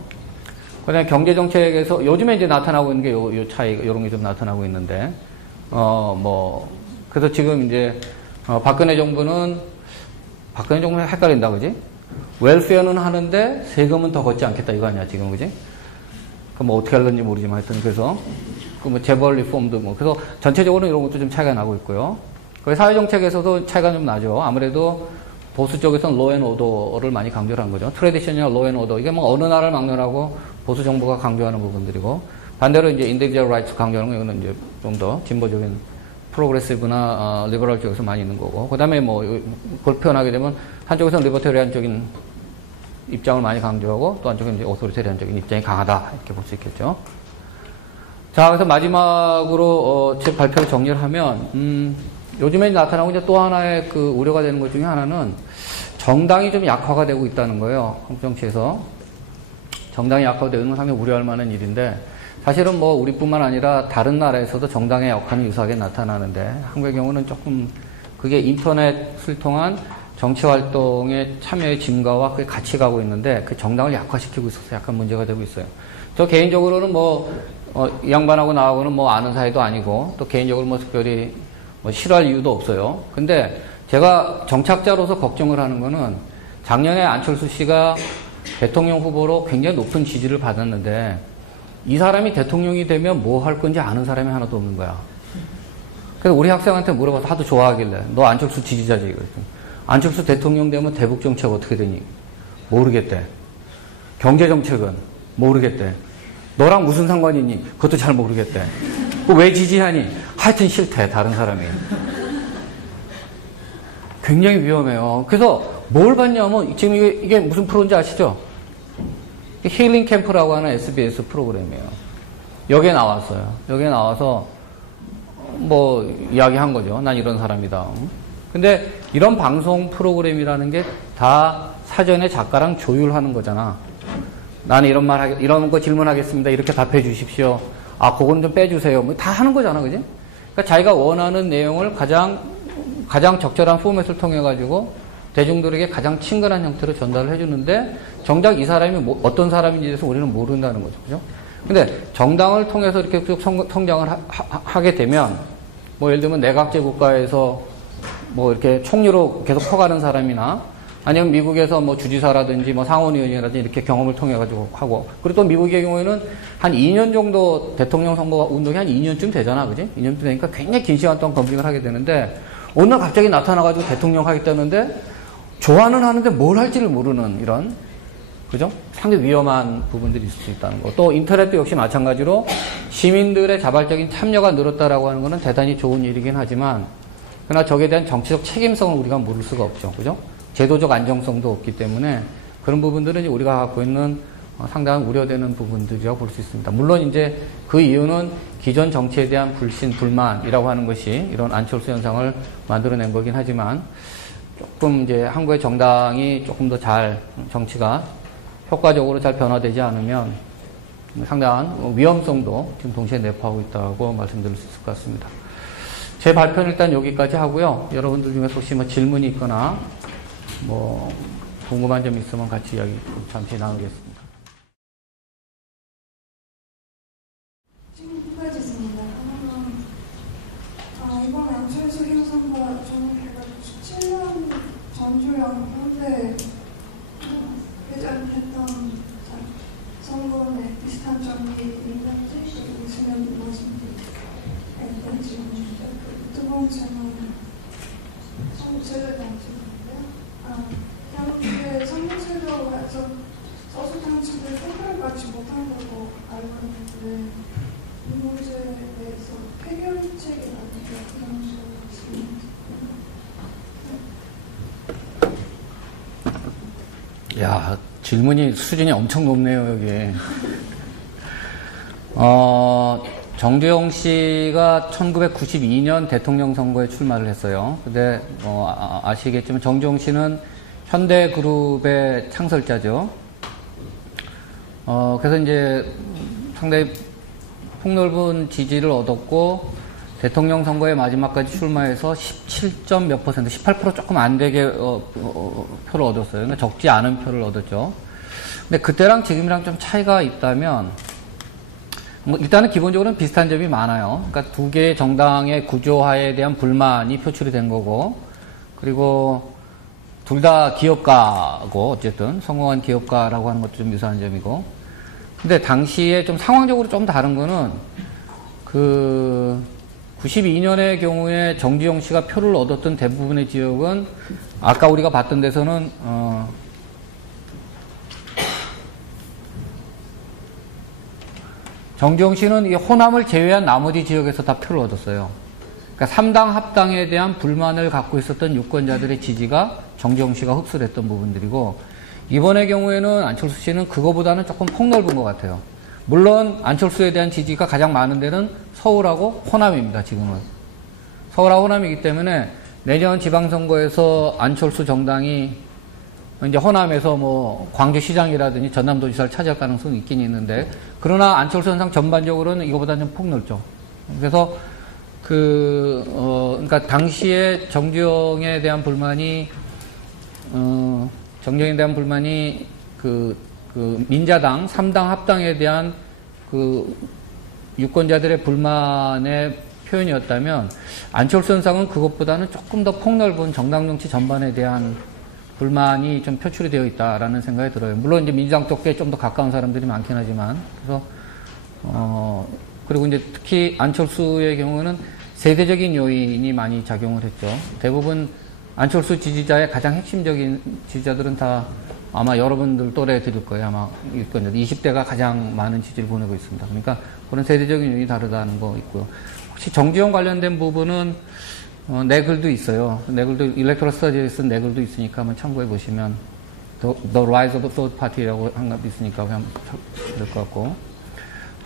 그 다음에 경제정책에서 요즘에 이제 나타나고 있는 게 요 차이, 요런 게 좀 나타나고 있는데, 그래서 지금 이제, 박근혜 정부는 헷갈린다, 그지? 웰페어는 하는데 세금은 더 걷지 않겠다, 이거 아니야, 지금, 그지? 그 뭐 어떻게 할는지 모르지만 하여튼, 그래서, 그 뭐 재벌 리폼도 뭐, 그래서 전체적으로 이런 것도 좀 차이가 나고 있고요. 그 사회정책에서도 차이가 좀 나죠. 아무래도 보수 쪽에서는 로우 앤 오더를 많이 강조를 한 거죠. 트래디셔널 로우 앤 오더. 이게 뭐 어느 나라를 막론하고 보수 정부가 강조하는 부분들이고, 반대로 이제 인디비주얼 라이트 강조하는 거, 이거는 이제 좀 더 진보적인 프로그레시브나 리버럴 쪽에서 많이 있는 거고, 그 다음에 뭐 그걸 표현하게 되면 한쪽에서는 리버테리안적인 입장을 많이 강조하고 또 한쪽은 이제 오토리테리안적인 입장이 강하다 이렇게 볼 수 있겠죠. 자, 그래서 마지막으로 제 발표를 정리를 하면 요즘에 나타나고 이제 또 하나의 그 우려가 되는 것 중에 하나는 정당이 좀 약화가 되고 있다는 거예요. 한국 정치에서 정당이 약화가 되는 건 상당히 우려할 만한 일인데 사실은 뭐 우리뿐만 아니라 다른 나라에서도 정당의 역할은 유사하게 나타나는데 한국의 경우는 조금 그게 인터넷을 통한 정치 활동의 참여의 증가와 그게 같이 가고 있는데 그 정당을 약화시키고 있어서 약간 문제가 되고 있어요. 저 개인적으로는 이 양반하고 나하고는 뭐 아는 사이도 아니고 또 개인적으로 뭐 특별히 뭐 싫어할 이유도 없어요. 근데 제가 정착자로서 걱정을 하는 거는 작년에 안철수 씨가 대통령 후보로 굉장히 높은 지지를 받았는데 이 사람이 대통령이 되면 뭐 할 건지 아는 사람이 하나도 없는 거야. 그래서 우리 학생한테 물어봐서 하도 좋아하길래 너 안철수 지지자지 그랬더니 안철수 대통령 되면 대북 정책 어떻게 되니? 모르겠대. 경제 정책은 모르겠대. 너랑 무슨 상관이 있니? 그것도 잘 모르겠대. 왜 지지하니? 하여튼 싫대 다른 사람이. 굉장히 위험해요. 그래서 뭘 봤냐면 지금 이게 무슨 프로인지 아시죠? 힐링 캠프라고 하는 SBS 프로그램이에요. 여기에 나왔어요. 여기에 나와서 뭐 이야기한 거죠. 난 이런 사람이다. 근데 이런 방송 프로그램이라는 게 다 사전에 작가랑 조율하는 거잖아. 나는 이런 거 질문하겠습니다. 이렇게 답해 주십시오. 아, 그건 좀 빼주세요. 뭐 다 하는 거잖아, 그지? 그러니까 자기가 원하는 내용을 가장 적절한 포맷을 통해 가지고 대중들에게 가장 친근한 형태로 전달을 해주는데 정작 이 사람이 어떤 사람인지에 대해서 우리는 모른다는 거죠, 그죠? 근데 정당을 통해서 이렇게 쭉 성장을 하게 되면 뭐 예를 들면 내각제 국가에서 뭐 이렇게 총리로 계속 커가는 사람이나 아니면 미국에서 뭐 주지사라든지 뭐 상원의원이라든지 이렇게 경험을 통해 가지고 하고 그리고 또 미국의 경우에는 한 2년 정도 대통령 선거 운동이 한 2년쯤 되잖아, 그지? 2년쯤 되니까 굉장히 긴 시간 동안 검증을 하게 되는데 어느 날 갑자기 나타나가지고 대통령 하겠다는데 좋아는 하는데 뭘 할지를 모르는 이런, 그죠? 상당히 위험한 부분들이 있을 수 있다는 거. 또 인터넷도 역시 마찬가지로 시민들의 자발적인 참여가 늘었다라고 하는 것은 대단히 좋은 일이긴 하지만 그러나 저기에 대한 정치적 책임성을 우리가 모를 수가 없죠, 그죠? 제도적 안정성도 없기 때문에 그런 부분들은 우리가 갖고 있는 상당히 우려되는 부분들이라고 볼 수 있습니다. 물론 이제 그 이유는 기존 정치에 대한 불신, 불만이라고 하는 것이 이런 안철수 현상을 만들어낸 거긴 하지만 조금 이제 한국의 정당이 조금 더 잘 정치가 효과적으로 잘 변화되지 않으면 상당한 위험성도 지금 동시에 내포하고 있다고 말씀드릴 수 있을 것 같습니다. 제 발표는 일단 여기까지 하고요. 여러분들 중에서 혹시 뭐 질문이 있거나 뭐 궁금한 점 있으면 같이 이야기 잠시 나누겠습니다. 지금 두 가지 있습니다. 하나는 이번 안철수 현상과 전후해가 17년 전주랑 현대 회전했던 선거에 비슷한 점이 있는지 있으면 말씀드릴게요. 질문인데 두 번째는 선거제도에 대한 질문인데요. 대한민국의 선거제도에서 서수장치를 평가를 받지 못한 걸로 알고 있는데 이 문제에 대해서 해결책이라든지 그런 식으로 있습니다. 야, 질문이 수준이 엄청 높네요, 여기. 정두영 씨가 1992년 대통령 선거에 출마를 했어요. 근데, 아시겠지만 정두영 씨는 현대그룹의 창설자죠. 그래서 이제 상당히 폭넓은 지지를 얻었고, 대통령 선거에 마지막까지 출마해서 17점 몇 %, 18% 조금 안 되게 표를 얻었어요. 그러니까 적지 않은 표를 얻었죠. 근데 그때랑 지금이랑 좀 차이가 있다면 뭐 일단은 기본적으로는 비슷한 점이 많아요. 그러니까 두 개의 정당의 구조화에 대한 불만이 표출이 된 거고, 그리고 둘 다 기업가고 어쨌든 성공한 기업가라고 하는 것도 좀 유사한 점이고, 근데 당시에 좀 상황적으로 좀 다른 거는 92년의 경우에 정두영 씨가 표를 얻었던 대부분의 지역은 아까 우리가 봤던 데서는 정두영 씨는 이 호남을 제외한 나머지 지역에서 다 표를 얻었어요. 그러니까 3당 합당에 대한 불만을 갖고 있었던 유권자들의 지지가 정두영 씨가 흡수를 했던 부분들이고, 이번의 경우에는 안철수 씨는 그거보다는 조금 폭넓은 것 같아요. 물론 안철수에 대한 지지가 가장 많은 데는 서울하고 호남입니다. 지금은. 서울하고 호남이기 때문에 내년 지방선거에서 안철수 정당이 이제 호남에서 뭐 광주시장이라든지 전남도지사를 차지할 가능성은 있긴 있는데, 그러나 안철수 현상 전반적으로는 이거보다 좀 폭넓죠. 그래서 그러니까 당시에 정주영에 대한 불만이 그 민자당 3당 합당에 대한 그 유권자들의 불만의 표현이었다면, 안철수 현상은 그것보다는 조금 더 폭넓은 정당 정치 전반에 대한 불만이 좀 표출이 되어 있다라는 생각이 들어요. 물론 이제 민주당 쪽에 좀 더 가까운 사람들이 많긴 하지만, 그래서 그리고 이제 특히 안철수의 경우는 세대적인 요인이 많이 작용을 했죠. 대부분 안철수 지지자의 가장 핵심적인 지지자들은 다 아마 여러분들 또래들일 거예요. 아마 20대가 가장 많은 지지를 보내고 있습니다. 그러니까 그런 세대적인 요인이 다르다는 거 있고요. 혹시 정주영 관련된 부분은 내 글도 있어요. 내 글도 일렉토럴 스터디에 쓴 내 글도 있으니까 한번 참고해 보시면 The Rise of the Third Party라고 한 것도 있으니까 그냥 될 것 같고,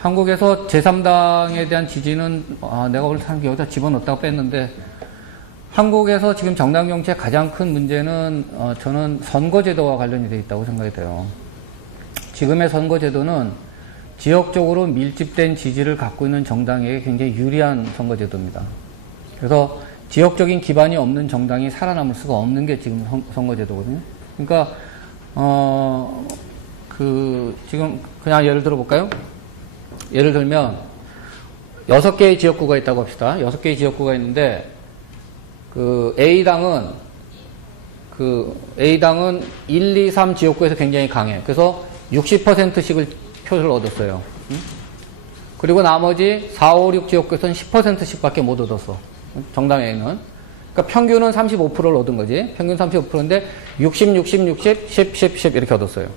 한국에서 제3당에 대한 지지는 내가 오늘 여기다 집어넣었다고 뺐는데, 한국에서 지금 정당 정치의 가장 큰 문제는 저는 선거제도와 관련이 되어 있다고 생각이 돼요. 지금의 선거제도는 지역적으로 밀집된 지지를 갖고 있는 정당에게 굉장히 유리한 선거제도입니다. 그래서 지역적인 기반이 없는 정당이 살아남을 수가 없는 게 지금 선거제도거든요. 그러니까 지금 그냥 예를 들어 볼까요? 예를 들면 6개의 지역구가 있다고 합시다. 6개의 지역구가 있는데 A당은 1, 2, 3 지역구에서 굉장히 강해. 그래서 60%씩을 표를 얻었어요. 그리고 나머지 4, 5, 6 지역구에서는 10%씩밖에 못 얻었어. 정당 A는. 그러니까 평균은 35%를 얻은 거지. 평균 35%인데 60, 60, 60, 10, 10, 10 이렇게 얻었어요.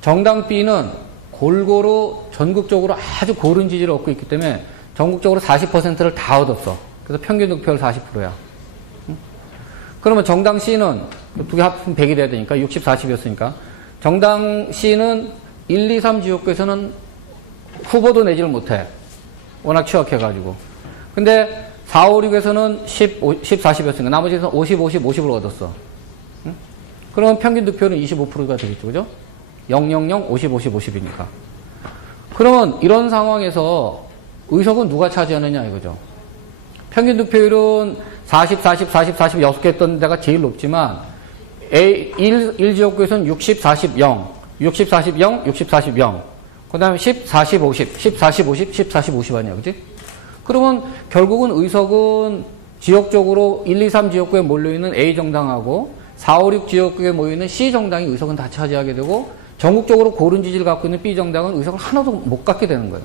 정당 B는 골고루 전국적으로 아주 고른 지지를 얻고 있기 때문에 전국적으로 40%를 다 얻었어. 그래서 평균 득표율 40%야. 그러면 정당 C는 두 개 합치면 100이 돼야 되니까 60, 40이었으니까 정당 C는 1, 2, 3 지역구에서는 후보도 내지를 못해. 워낙 취약해가지고. 근데 4, 5, 6에서는 10, 40이었으니까 나머지에서는 50, 50, 50을 얻었어. 응? 그러면 평균 득표율은 25%가 되겠죠. 그죠? 0, 0, 0, 50, 50, 50이니까. 그러면 이런 상황에서 의석은 누가 차지하느냐 이거죠. 평균 득표율은 40, 40, 40, 40, 6개 했던 데가 제일 높지만 1 지역구에서는 60, 40, 0, 60, 40, 0, 60, 40, 0. 그 다음에 10, 40, 50, 10, 40, 50, 10, 40, 50 아니야, 그지? 그러면 결국은 의석은 지역적으로 1, 2, 3 지역구에 몰려있는 A 정당하고 4, 5, 6 지역구에 모여있는 C 정당이 의석은 다 차지하게 되고 전국적으로 고른 지지를 갖고 있는 B 정당은 의석을 하나도 못 갖게 되는 거예요.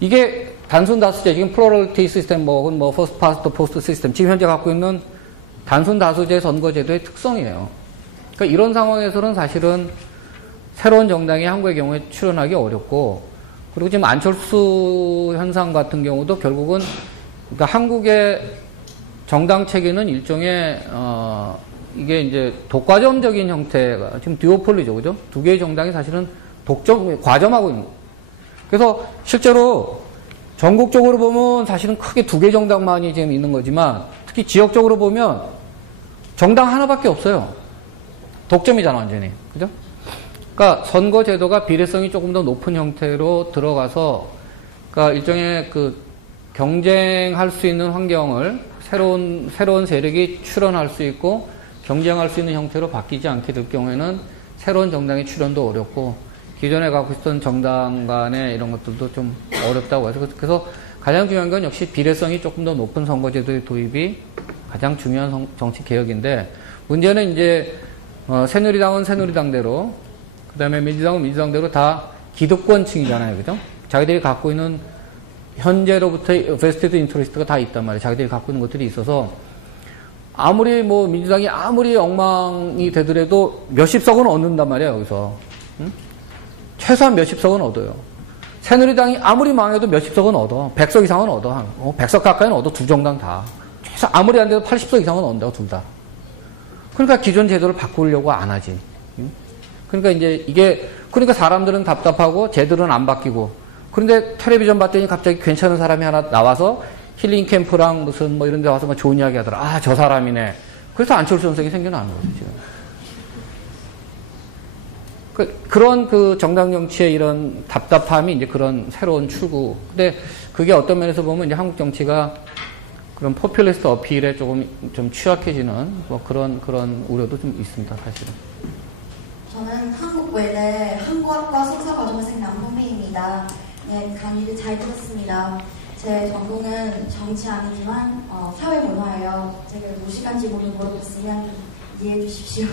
이게 단순 다수제, 지금 플로럴티 시스템, 혹은 퍼스트 파스트 포스트 시스템, 지금 현재 갖고 있는 단순 다수제 선거제도의 특성이에요. 그러니까 이런 상황에서는 사실은 새로운 정당이 한국의 경우에 출현하기 어렵고, 그리고 지금 안철수 현상 같은 경우도 결국은, 그러니까 한국의 정당 체계는 일종의, 이게 이제 독과점적인 형태가, 지금 듀오폴리죠, 그죠? 두 개의 정당이 사실은 과점하고 있는 거예요. 그래서 실제로 전국적으로 보면 사실은 크게 두 개 정당만이 지금 있는 거지만, 특히 지역적으로 보면 정당 하나밖에 없어요. 독점이잖아, 완전히. 그죠? 그러니까 선거 제도가 비례성이 조금 더 높은 형태로 들어가서, 그러니까 일종의 경쟁할 수 있는 환경을 새로운 세력이 출현할 수 있고 경쟁할 수 있는 형태로 바뀌지 않게 될 경우에는 새로운 정당의 출현도 어렵고 기존에 갖고 있던 정당 간의 이런 것들도 좀 어렵다고 해서, 그래서 가장 중요한 건 역시 비례성이 조금 더 높은 선거제도의 도입이 가장 중요한 정치 개혁인데, 문제는 이제 새누리당은 새누리당대로, 그 다음에 민주당은 민주당대로 다 기득권층이잖아요, 그죠? 자기들이 갖고 있는 현재로부터 베스티드 인터레스트가 다 있단 말이에요. 자기들이 갖고 있는 것들이 있어서 아무리 민주당이 아무리 엉망이 되더라도 몇십 석은 얻는단 말이에요, 여기서. 응? 최소한 몇십 석은 얻어요. 새누리당이 아무리 망해도 몇십 석은 얻어. 100석 이상은 얻어. 100석 가까이는 얻어, 두 정당 다. 최소 아무리 안 돼도 80석 이상은 얻는다고, 둘 다. 그러니까 기존 제도를 바꾸려고 안 하지. 그러니까 이제 그러니까 사람들은 답답하고 쟤들은 안 바뀌고. 그런데 텔레비전 봤더니 갑자기 괜찮은 사람이 하나 나와서 힐링 캠프랑 무슨 뭐 이런 데 와서 뭐 좋은 이야기 하더라. 아, 저 사람이네. 그래서 안철수 선생이 생겨나는 거죠, 지금. 그런 그 정당 정치의 이런 답답함이 이제 그런 새로운 출구. 근데 그게 어떤 면에서 보면 이제 한국 정치가 그런 포퓰리스트 어필에 조금 좀 취약해지는 뭐 그런 우려도 좀 있습니다, 사실은. 저는 한국 외대 한국학과 석사과정생 남동민입니다. 네, 강의를 잘 들었습니다. 제 전공은 정치 아니지만 사회문화예요. 제가 무식한지 모르겠으면 이해해 주십시오.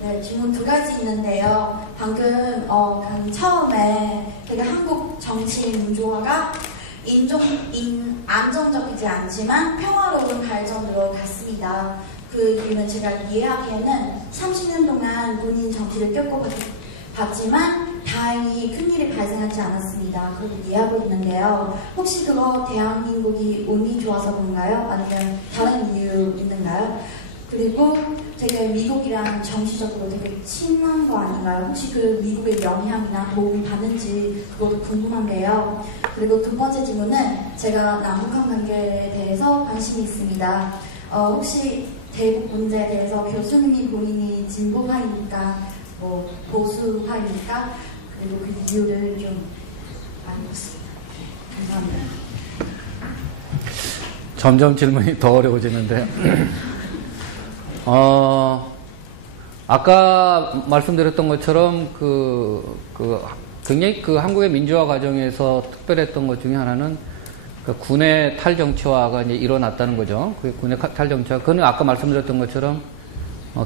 네, 질문 두 가지 있는데요. 방금 처음에 되게 한국 정치 민주화가 안정적이지 않지만 평화로운 발전으로 갔습니다. 그 이유는 제가 이해하기에는 30년 동안 본인 정치를 겪어봤지만 다행히 큰일이 발생하지 않았습니다. 그렇게 이해하고 있는데요. 혹시 그거 대한민국이 운이 좋아서 그런가요? 아니면 다른 이유 있는가요? 그리고 되게 미국이랑 정치적으로 되게 친한 거 아닌가요? 혹시 그 미국의 영향이나 도움이 받는지 그것도 궁금한데요. 그리고 두 번째 질문은 제가 남북한 관계에 대해서 관심이 있습니다. 혹시 대북 문제에 대해서 교수님이 본인이 진보파입니까? 뭐 보수파입니까? 그리고 그 이유를 좀 알겠습니다. 감사합니다. 점점 질문이 더 어려워지는데요. 아까 말씀드렸던 것처럼 굉장히 그 한국의 민주화 과정에서 특별했던 것 중에 하나는 그 군의 탈정치화가 이제 일어났다는 거죠. 그 군의 탈정치화. 그거는 아까 말씀드렸던 것처럼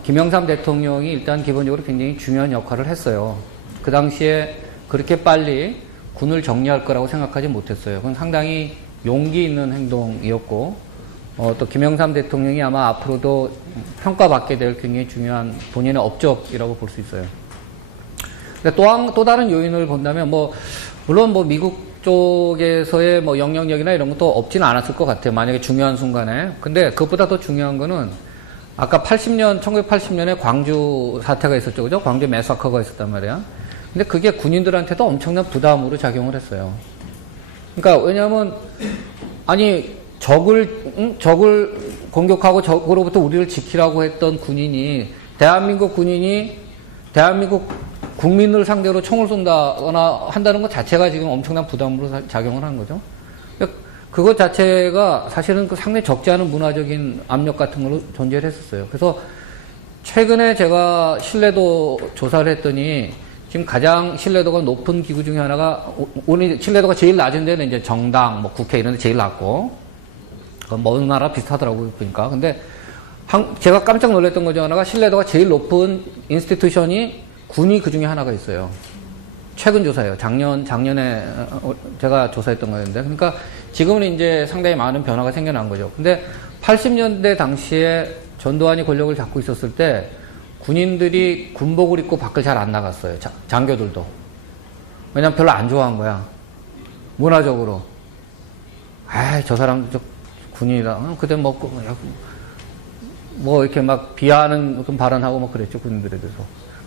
김영삼 대통령이 일단 기본적으로 굉장히 중요한 역할을 했어요. 그 당시에 그렇게 빨리 군을 정리할 거라고 생각하지 못했어요. 그건 상당히 용기 있는 행동이었고, 또 김영삼 대통령이 아마 앞으로도 평가받게 될 굉장히 중요한 본인의 업적이라고 볼 수 있어요. 근데 또 다른 요인을 본다면, 물론 미국 쪽에서의 영향력이나 이런 것도 없지는 않았을 것 같아요. 만약에 중요한 순간에. 근데 그것보다 더 중요한 거는 아까 1980년에 광주 사태가 있었죠. 그죠? 광주 매사커가 있었단 말이야. 근데 그게 군인들한테도 엄청난 부담으로 작용을 했어요. 그러니까 왜냐하면 적을 공격하고 적으로부터 우리를 지키라고 했던 대한민국 국민을 상대로 총을 쏜다거나 한다는 것 자체가 지금 엄청난 부담으로 작용을 하는 거죠. 그것 자체가 사실은 상당히 적지 않은 문화적인 압력 같은 걸로 존재를 했었어요. 그래서 최근에 제가 신뢰도 조사를 했더니 지금 가장 신뢰도가 높은 기구 중에 하나가, 오늘 신뢰도가 제일 낮은 데는 이제 정당, 국회 이런 데 제일 낮고, 모든 나라 비슷하더라고요, 보니까. 근데 제가 깜짝 놀랐던 것 중 하나가 신뢰도가 제일 높은 인스티튜션이 군이 그 중에 하나가 있어요. 최근 조사예요. 작년에 제가 조사했던 거였는데. 그러니까 지금은 이제 상당히 많은 변화가 생겨난 거죠. 근데 80년대 당시에 전두환이 권력을 잡고 있었을 때 군인들이 군복을 입고 밖을 잘 안 나갔어요. 장교들도. 왜냐면 별로 안 좋아한 거야. 문화적으로. 저 사람 군인이다. 그때 이렇게 막 비하하는 그런 발언하고 그랬죠. 군인들에 대해서.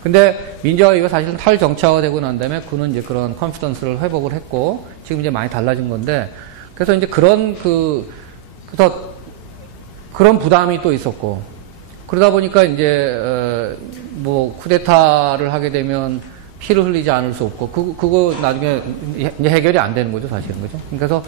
근데 민주화가 사실은 탈정치화가 되고 난 다음에 군은 이제 그런 컨피던스를 회복을 했고, 지금 이제 많이 달라진 건데, 그래서 이제 그런 부담이 또 있었고, 그러다 보니까 이제 쿠데타를 하게 되면 피를 흘리지 않을 수 없고, 그거 나중에 이제 해결이 안 되는 거죠, 사실은. 그죠? 그래서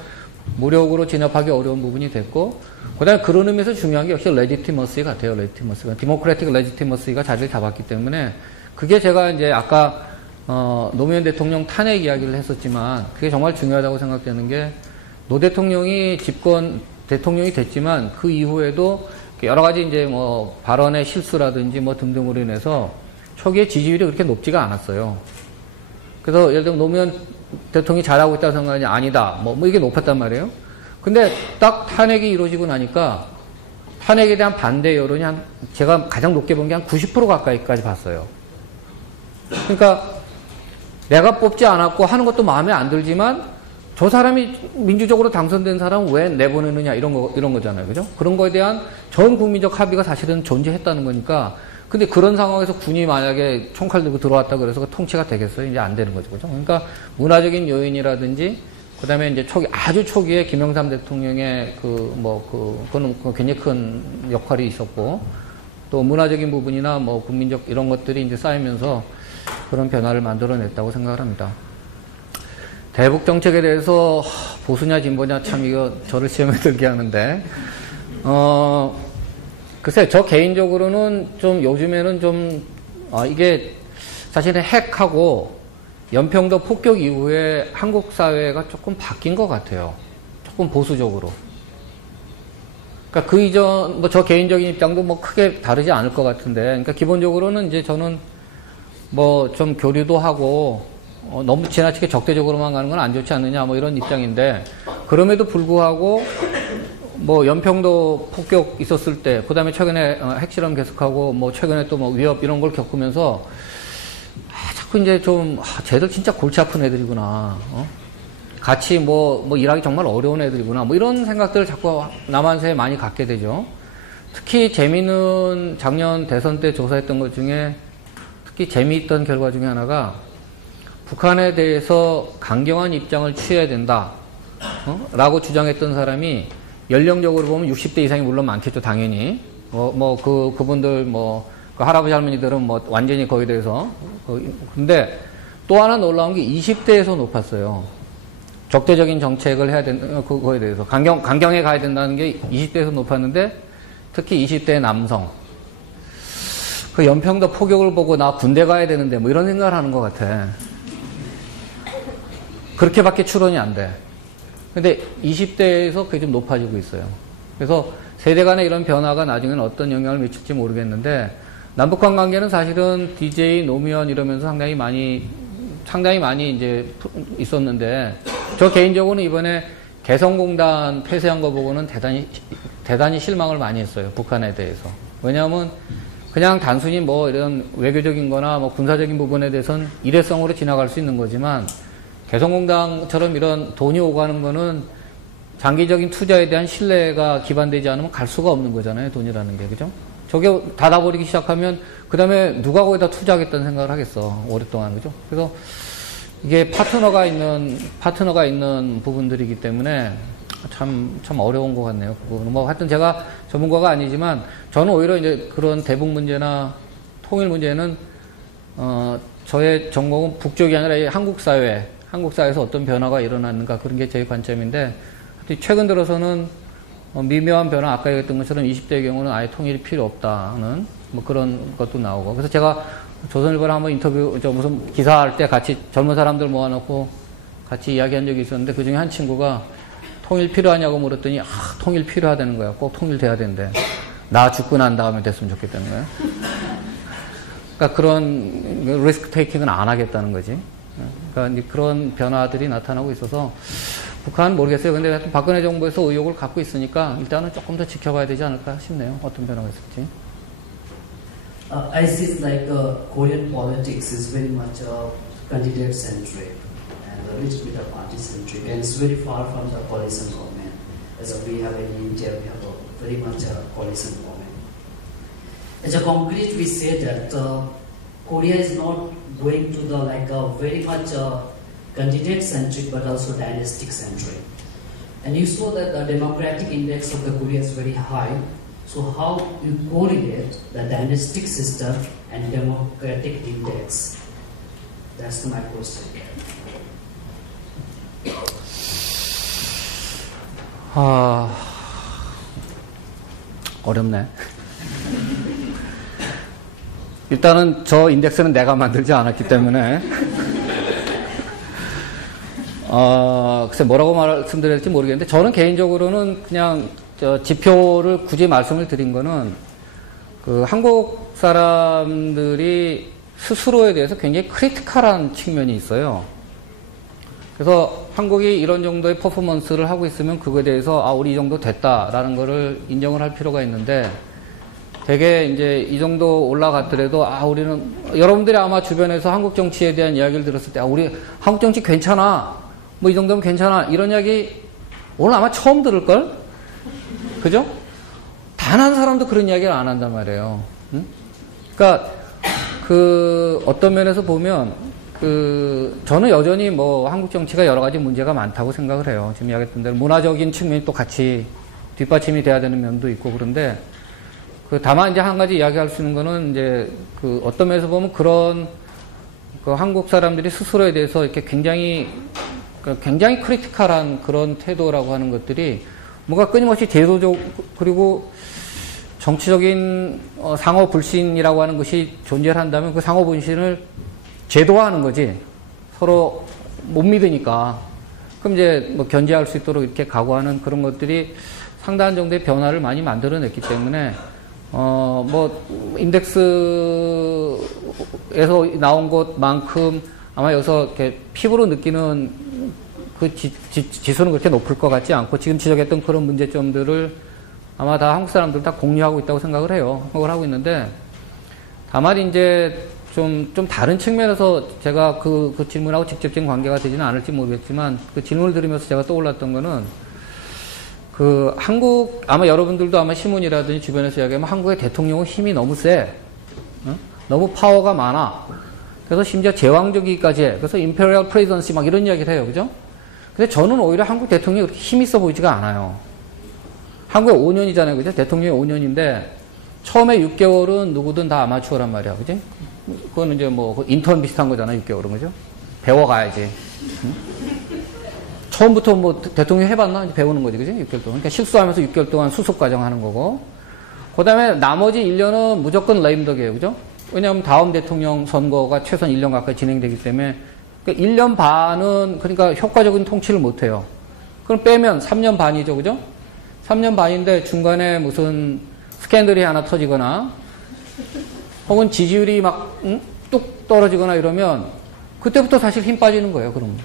무력으로 진압하기 어려운 부분이 됐고, 그 다음에 그런 의미에서 중요한 게 역시 레지티머시 같아요, 레지티머시가. 디모크래틱 레지티머시가 자리를 잡았기 때문에, 그게 제가 이제 아까, 노무현 대통령 탄핵 이야기를 했었지만, 그게 정말 중요하다고 생각되는 게, 노 대통령이 대통령이 됐지만, 그 이후에도 여러 가지 이제 발언의 실수라든지 등등으로 인해서 초기에 지지율이 그렇게 높지가 않았어요. 그래서 예를 들면 노무현 대통령이 잘하고 있다고 생각하니 아니다. 이게 높았단 말이에요. 근데 딱 탄핵이 이루어지고 나니까 탄핵에 대한 반대 여론이 제가 가장 높게 본 게 한 90% 가까이까지 봤어요. 그러니까 내가 뽑지 않았고 하는 것도 마음에 안 들지만 저 사람이 민주적으로 당선된 사람은 왜 내보내느냐 이런 거잖아요. 그죠? 그런 거에 대한 전 국민적 합의가 사실은 존재했다는 거니까 근데 그런 상황에서 군이 만약에 총칼 들고 들어왔다 그래서 그 통치가 되겠어요? 이제 안 되는 거죠. 그죠? 그러니까 문화적인 요인이라든지, 그 다음에 이제 아주 초기에 김영삼 대통령의 그거는 굉장히 큰 역할이 있었고, 또 문화적인 부분이나 뭐 국민적 이런 것들이 이제 쌓이면서 그런 변화를 만들어냈다고 생각을 합니다. 대북 정책에 대해서 보수냐 진보냐 참 이거 저를 시험에 들게 하는데, 글쎄, 저 개인적으로는 좀 요즘에는 좀, 이게 사실은 핵하고 연평도 폭격 이후에 한국 사회가 조금 바뀐 것 같아요. 조금 보수적으로. 그러니까 그 이전, 뭐 저 개인적인 입장도 뭐 크게 다르지 않을 것 같은데, 그러니까 기본적으로는 이제 저는 뭐 좀 교류도 하고, 너무 지나치게 적대적으로만 가는 건 안 좋지 않느냐, 뭐 이런 입장인데, 그럼에도 불구하고, 뭐 연평도 폭격 있었을 때, 그 다음에 최근에 핵실험 계속하고, 뭐 최근에 또 뭐 위협 이런 걸 겪으면서, 자꾸 이제 좀, 쟤들 진짜 골치 아픈 애들이구나. 같이 뭐 일하기 정말 어려운 애들이구나. 뭐 이런 생각들을 자꾸 남한세에 많이 갖게 되죠. 특히 재미있는 작년 대선 때 조사했던 것 중에 특히 재미있던 결과 중에 하나가 북한에 대해서 강경한 입장을 취해야 된다. 라고 주장했던 사람이 연령적으로 보면 60대 이상이 물론 많겠죠, 당연히. 그분들 그 할아버지 할머니들은 뭐 완전히 거기에 대해서. 근데 또 하나 놀라운 게 20대에서 높았어요. 적대적인 정책을 해야 된다, 그거에 대해서. 강경에 가야 된다는 게 20대에서 높았는데, 특히 20대 남성. 그 연평도 포격을 보고 나 군대 가야 되는데, 뭐 이런 생각을 하는 것 같아. 그렇게밖에 추론이 안 돼. 근데 20대에서 그게 좀 높아지고 있어요. 그래서 세대 간의 이런 변화가 나중에는 어떤 영향을 미칠지 모르겠는데, 남북한 관계는 사실은 DJ, 노무현 이러면서 상당히 많이 이제 있었는데, 저 개인적으로는 이번에 개성공단 폐쇄한 거 보고는 대단히 실망을 많이 했어요. 북한에 대해서. 왜냐하면 그냥 단순히 뭐 이런 외교적인 거나 뭐 군사적인 부분에 대해서는 일회성으로 지나갈 수 있는 거지만, 개성공단처럼 이런 돈이 오가는 거는 장기적인 투자에 대한 신뢰가 기반되지 않으면 갈 수가 없는 거잖아요. 돈이라는 게. 그죠? 저게 닫아버리기 시작하면 그 다음에 누가 거기다 투자하겠다는 생각을 하겠어. 오랫동안. 그죠? 그래서 이게 파트너가 있는 부분들이기 때문에 참 어려운 것 같네요. 그거는 뭐 하여튼 제가 전문가가 아니지만 저는 오히려 이제 그런 대북 문제나 통일 문제는 저의 전공은 북쪽이 아니라 이 한국 사회에서 어떤 변화가 일어났는가 그런 게 제 관점인데, 최근 들어서는 미묘한 변화, 아까 얘기했던 것처럼 20대의 경우는 아예 통일이 필요 없다는 뭐 그런 것도 나오고. 그래서 제가 조선일보를 한번 무슨 기사할 때 같이 젊은 사람들 모아놓고 같이 이야기한 적이 있었는데, 그 중에 한 친구가 통일 필요하냐고 물었더니, 통일 필요하다는 거야. 꼭 통일돼야 된대. 나 죽고 난 다음에 됐으면 좋겠다는 거야. 그러니까 그런 리스크 테이킹은 안 하겠다는 거지. 그러니까 그런 변화들이 나타나고 있어서 북한은 모르겠어요. 근데 하여튼 박근혜 정부에서 의욕을 갖고 있으니까 일단은 조금 더 지켜봐야 되지 않을까 싶네요. 어떤 변화가 있을지. I see it like Korean politics is very much candidate centric and a little bit of party centric, and it's very far from the coalition government. As we have in India, we have a very much coalition government. As a concrete, we say that Korea is not going to the very much candidate centric but also dynastic centric. And you saw that the democratic index of the Korea is very high. So how you correlate the dynastic system and democratic index? That's my question. 어렵네. 일단은 저 인덱스는 내가 만들지 않았기 때문에 글쎄 뭐라고 말씀드려야 될지 모르겠는데, 저는 개인적으로는 그냥 지표를 굳이 말씀을 드린 거는 그 한국 사람들이 스스로에 대해서 굉장히 크리티컬한 측면이 있어요. 그래서 한국이 이런 정도의 퍼포먼스를 하고 있으면 그거에 대해서 우리 이 정도 됐다라는 거를 인정을 할 필요가 있는데, 되게 이제 이 정도 올라갔더라도 우리는, 여러분들이 아마 주변에서 한국 정치에 대한 이야기를 들었을 때 우리 한국 정치 괜찮아, 뭐 이 정도면 괜찮아, 이런 이야기 오늘 아마 처음 들을걸? 그죠? 단 한 사람도 그런 이야기를 안 한단 말이에요. 응? 그러니까 그 어떤 면에서 보면 저는 여전히 뭐 한국 정치가 여러 가지 문제가 많다고 생각을 해요. 지금 이야기했던 대로 문화적인 측면이 또 같이 뒷받침이 돼야 되는 면도 있고 그런데 다만 이제 한 가지 이야기할 수 있는 거는 이제 어떤 면에서 보면 그런 한국 사람들이 스스로에 대해서 이렇게 굉장히 크리티컬한 그런 태도라고 하는 것들이 뭔가 끊임없이 제도적 그리고 정치적인 상호 불신이라고 하는 것이 존재를 한다면 그 상호 불신을 제도화하는 거지 서로 못 믿으니까 그럼 이제 뭐 견제할 수 있도록 이렇게 각오하는 그런 것들이 상당한 정도의 변화를 많이 만들어냈기 때문에 뭐 인덱스에서 나온 것만큼 아마 여기서 이렇게 피부로 느끼는 그 지수는 그렇게 높을 것 같지 않고 지금 지적했던 그런 문제점들을 아마 다 한국 사람들 다 공유하고 있다고 생각을 해요. 생각을 하고 있는데 다만 이제 좀 다른 측면에서 제가 그 질문하고 직접적인 관계가 되지는 않을지 모르겠지만 그 질문을 들으면서 제가 떠올랐던 거는 한국 아마 여러분들도 아마 신문이라든지 주변에서 이야기하면 한국의 대통령은 힘이 너무 세, 너무 파워가 많아. 그래서 심지어 제왕적이기까지 해. 그래서 임페리얼 프레지던시 막 이런 이야기를 해요, 그죠? 근데 저는 오히려 한국 대통령이 그렇게 힘 있어 보이지가 않아요. 한국에 5년이잖아요, 그죠? 대통령이 5년인데 처음에 6개월은 누구든 다 아마추어란 말이야, 그지? 그거는 이제 뭐 인턴 비슷한 거잖아, 6개월은, 그죠? 배워가야지. 처음부터 뭐 대통령 해봤나? 이제 배우는 거지, 그지? 6개월 동안. 그러니까 실수하면서 6개월 동안 수습 과정 하는 거고. 그 다음에 나머지 1년은 무조건 레임덕이에요, 그죠? 왜냐하면 다음 대통령 선거가 최소한 1년 가까이 진행되기 때문에. 그러니까 1년 반은 그러니까 효과적인 통치를 못해요. 그럼 빼면 3년 반이죠, 그죠? 3년 반인데 중간에 무슨 스캔들이 하나 터지거나 혹은 지지율이 막 뚝 떨어지거나 이러면 그때부터 사실 힘 빠지는 거예요, 그러면.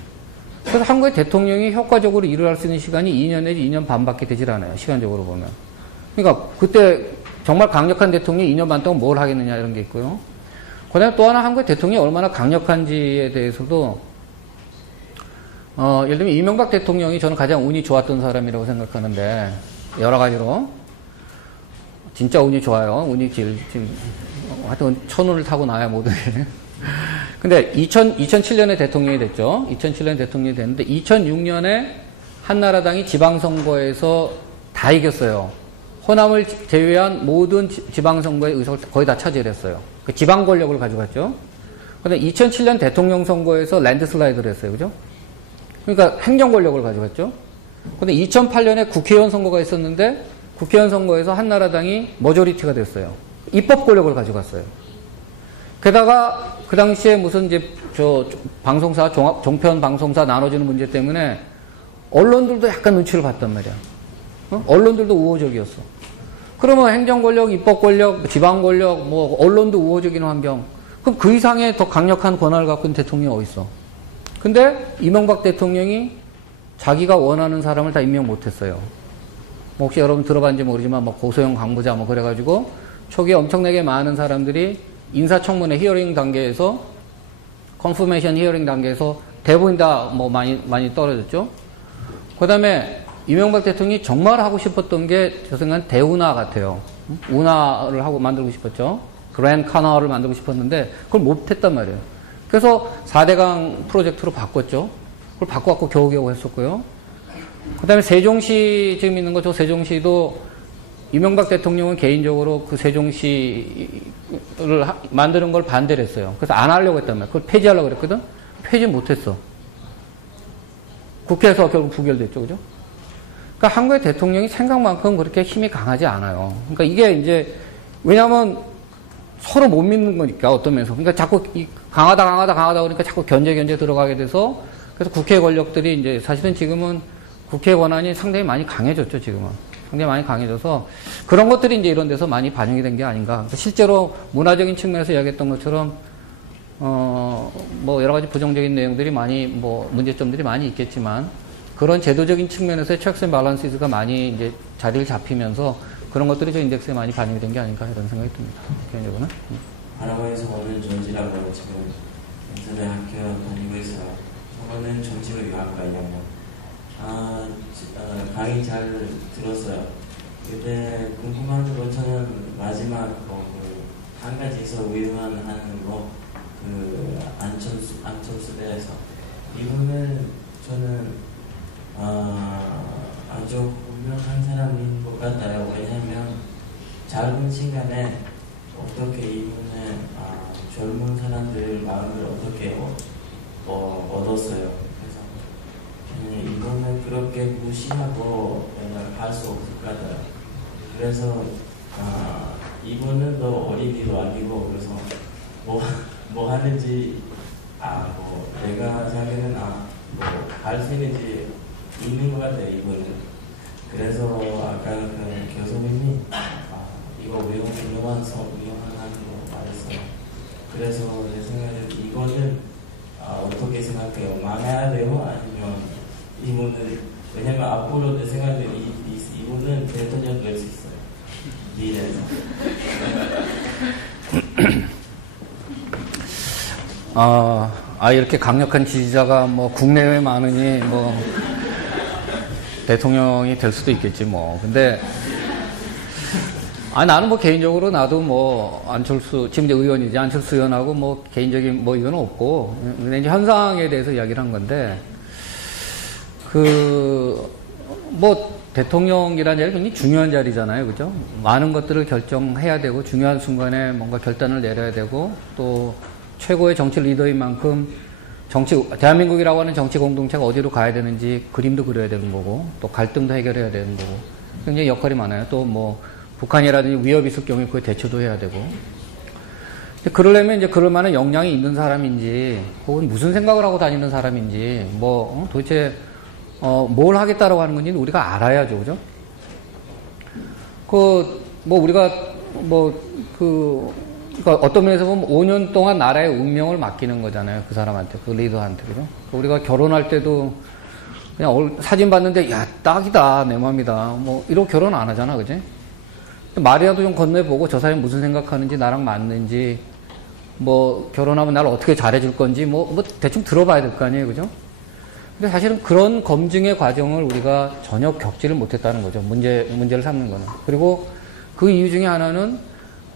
그래서 한국의 대통령이 효과적으로 일을 할 수 있는 시간이 2년 내지 2년 반밖에 되질 않아요, 시간적으로 보면. 그러니까 그때 정말 강력한 대통령이 2년 반 동안 뭘 하겠느냐 이런 게 있고요. 그 다음에 또 하나 한국의 대통령이 얼마나 강력한지에 대해서도 예를 들면 이명박 대통령이 저는 가장 운이 좋았던 사람이라고 생각하는데 여러 가지로 진짜 운이 좋아요. 운이 하여튼 천운을 타고 나야 모든 게. 근데 2007년에 대통령이 됐죠. 2007년에 대통령이 됐는데 2006년에 한나라당이 지방선거에서 다 이겼어요. 호남을 제외한 모든 지방선거의 의석을 거의 다 차지를 했어요. 그 지방 권력을 가져갔죠. 근데 2007년 대통령 선거에서 랜드슬라이드를 했어요. 그죠? 그러니까 행정 권력을 가져갔죠. 근데 2008년에 국회의원 선거가 있었는데 국회의원 선거에서 한나라당이 머저리티가 됐어요. 입법 권력을 가져갔어요. 게다가 그 당시에 무슨 이제 방송사 종편 방송사 나눠지는 문제 때문에 언론들도 약간 눈치를 봤단 말이야. 언론들도 우호적이었어. 그러면 행정 권력, 입법 권력, 지방 권력, 뭐 언론도 우호적인 환경. 그럼 그 이상의 더 강력한 권한을 갖고 있는 대통령이 어디 있어? 근데 이명박 대통령이 자기가 원하는 사람을 다 임명 못했어요. 뭐 혹시 여러분 들어봤는지 모르지만 뭐 고소영 강부자 뭐 그래가지고 초기에 엄청나게 많은 사람들이 인사청문회 히어링 단계에서 컨퍼메이션 히어링 단계에서 대부분 다 뭐 많이 떨어졌죠. 그 다음에 이명박 대통령이 정말 하고 싶었던 게 저 생각은 대운하 같아요. 운하를 하고 만들고 싶었죠. 그랜드 카나를 만들고 싶었는데 그걸 못했단 말이에요. 그래서 4대강 프로젝트로 바꿨죠. 그걸 바꿔갖고 겨우겨우 했었고요. 그 다음에 세종시 지금 있는 거 저 세종시도 이명박 대통령은 개인적으로 그 세종시를 만드는 걸 반대를 했어요. 그래서 안 하려고 했단 말이에요. 그걸 폐지하려고 그랬거든? 폐지 못했어. 국회에서 결국 부결됐죠. 그죠? 그러니까 한국의 대통령이 생각만큼 그렇게 힘이 강하지 않아요. 그러니까 이게 이제, 왜냐하면 서로 못 믿는 거니까, 어떤 면에서. 그러니까 자꾸 강하다 그러니까 자꾸 견제 들어가게 돼서, 그래서 국회 권력들이 이제 사실은 지금은 국회 권한이 상당히 많이 강해졌죠, 지금은. 상당히 많이 강해져서 그런 것들이 이제 이런 데서 많이 반영이 된 게 아닌가. 그러니까 실제로 문화적인 측면에서 이야기했던 것처럼, 뭐 여러 가지 부정적인 내용들이 많이, 뭐 문제점들이 많이 있겠지만, 그런 제도적인 측면에서의 체크스 앤 밸런스가 많이 이제 자리를 잡히면서 그런 것들이 저 인덱스에 많이 반영이 된 게 아닌가 이런 생각이 듭니다. 개인적으로는. 하나원에서 오는 존지라고 지금 인터넷 학교 다니고 있어요. 저는 정치를 유학가예요. 강의 잘 들었어요. 근데 궁금한 건 저는 마지막 한 가지에서 위반하는 거, 그 안철수 대해서 이분은 저는 아주 훌륭한 사람인 것 같아요. 왜냐하면 짧은 시간에 어떻게 이분은 젊은 사람들 마음을 어떻게 얻었어요. 그래서 이분은 그렇게 무시하고 할 수 없을 것 같아요. 그래서 이분은 또 어린이도 아니고, 그래서 뭐 하는지 뭐 내가 생각에는 뭐 할 수 있는지 있는 것 같아요, 이분은. 그래서 아까 그 교수님이 이거 위험한 거 말했어요. 그래서 제 생각에는 이거는 어떻게 생각해요? 망해야 돼요? 아니면 이분은, 왜냐면 앞으로 내 생각에는 이분은 대통령 될 수 있어요. 미래에서. 이렇게 강력한 지지자가 뭐 국내외 많으니 뭐 대통령이 될 수도 있겠지 뭐. 근데 나는 뭐 개인적으로 나도 뭐 안철수, 지금 이제 의원이지, 안철수 의원하고 뭐 개인적인 뭐 이건 없고, 근데 이제 현상에 대해서 이야기를 한 건데, 뭐 대통령이라는 자리가 굉장히 중요한 자리잖아요. 그죠? 많은 것들을 결정해야 되고, 중요한 순간에 뭔가 결단을 내려야 되고, 또 최고의 정치 리더인 만큼 대한민국이라고 하는 정치 공동체가 어디로 가야 되는지 그림도 그려야 되는 거고, 또 갈등도 해결해야 되는 거고, 굉장히 역할이 많아요. 또 뭐 북한이라든지 위협이 있을 경우에 그에 대처도 해야 되고. 그러려면 이제 그럴 만한 역량이 있는 사람인지, 혹은 무슨 생각을 하고 다니는 사람인지, 도대체 뭘 하겠다라고 하는 건지는 우리가 알아야죠, 그죠? 우리가 그러니까 어떤 면에서 보면 5년 동안 나라의 운명을 맡기는 거잖아요, 그 사람한테, 그 리더한테, 그죠? 우리가 결혼할 때도 그냥 사진 봤는데, 야, 딱이다, 내 맘이다, 뭐, 이러고 결혼 안 하잖아, 그지? 말이라도 좀 건네보고 저 사람이 무슨 생각하는지, 나랑 맞는지, 뭐, 결혼하면 나를 어떻게 잘해줄 건지, 뭐 대충 들어봐야 될 거 아니에요, 그죠? 근데 사실은 그런 검증의 과정을 우리가 전혀 겪지를 못했다는 거죠. 문제를 삼는 거는. 그리고 그 이유 중에 하나는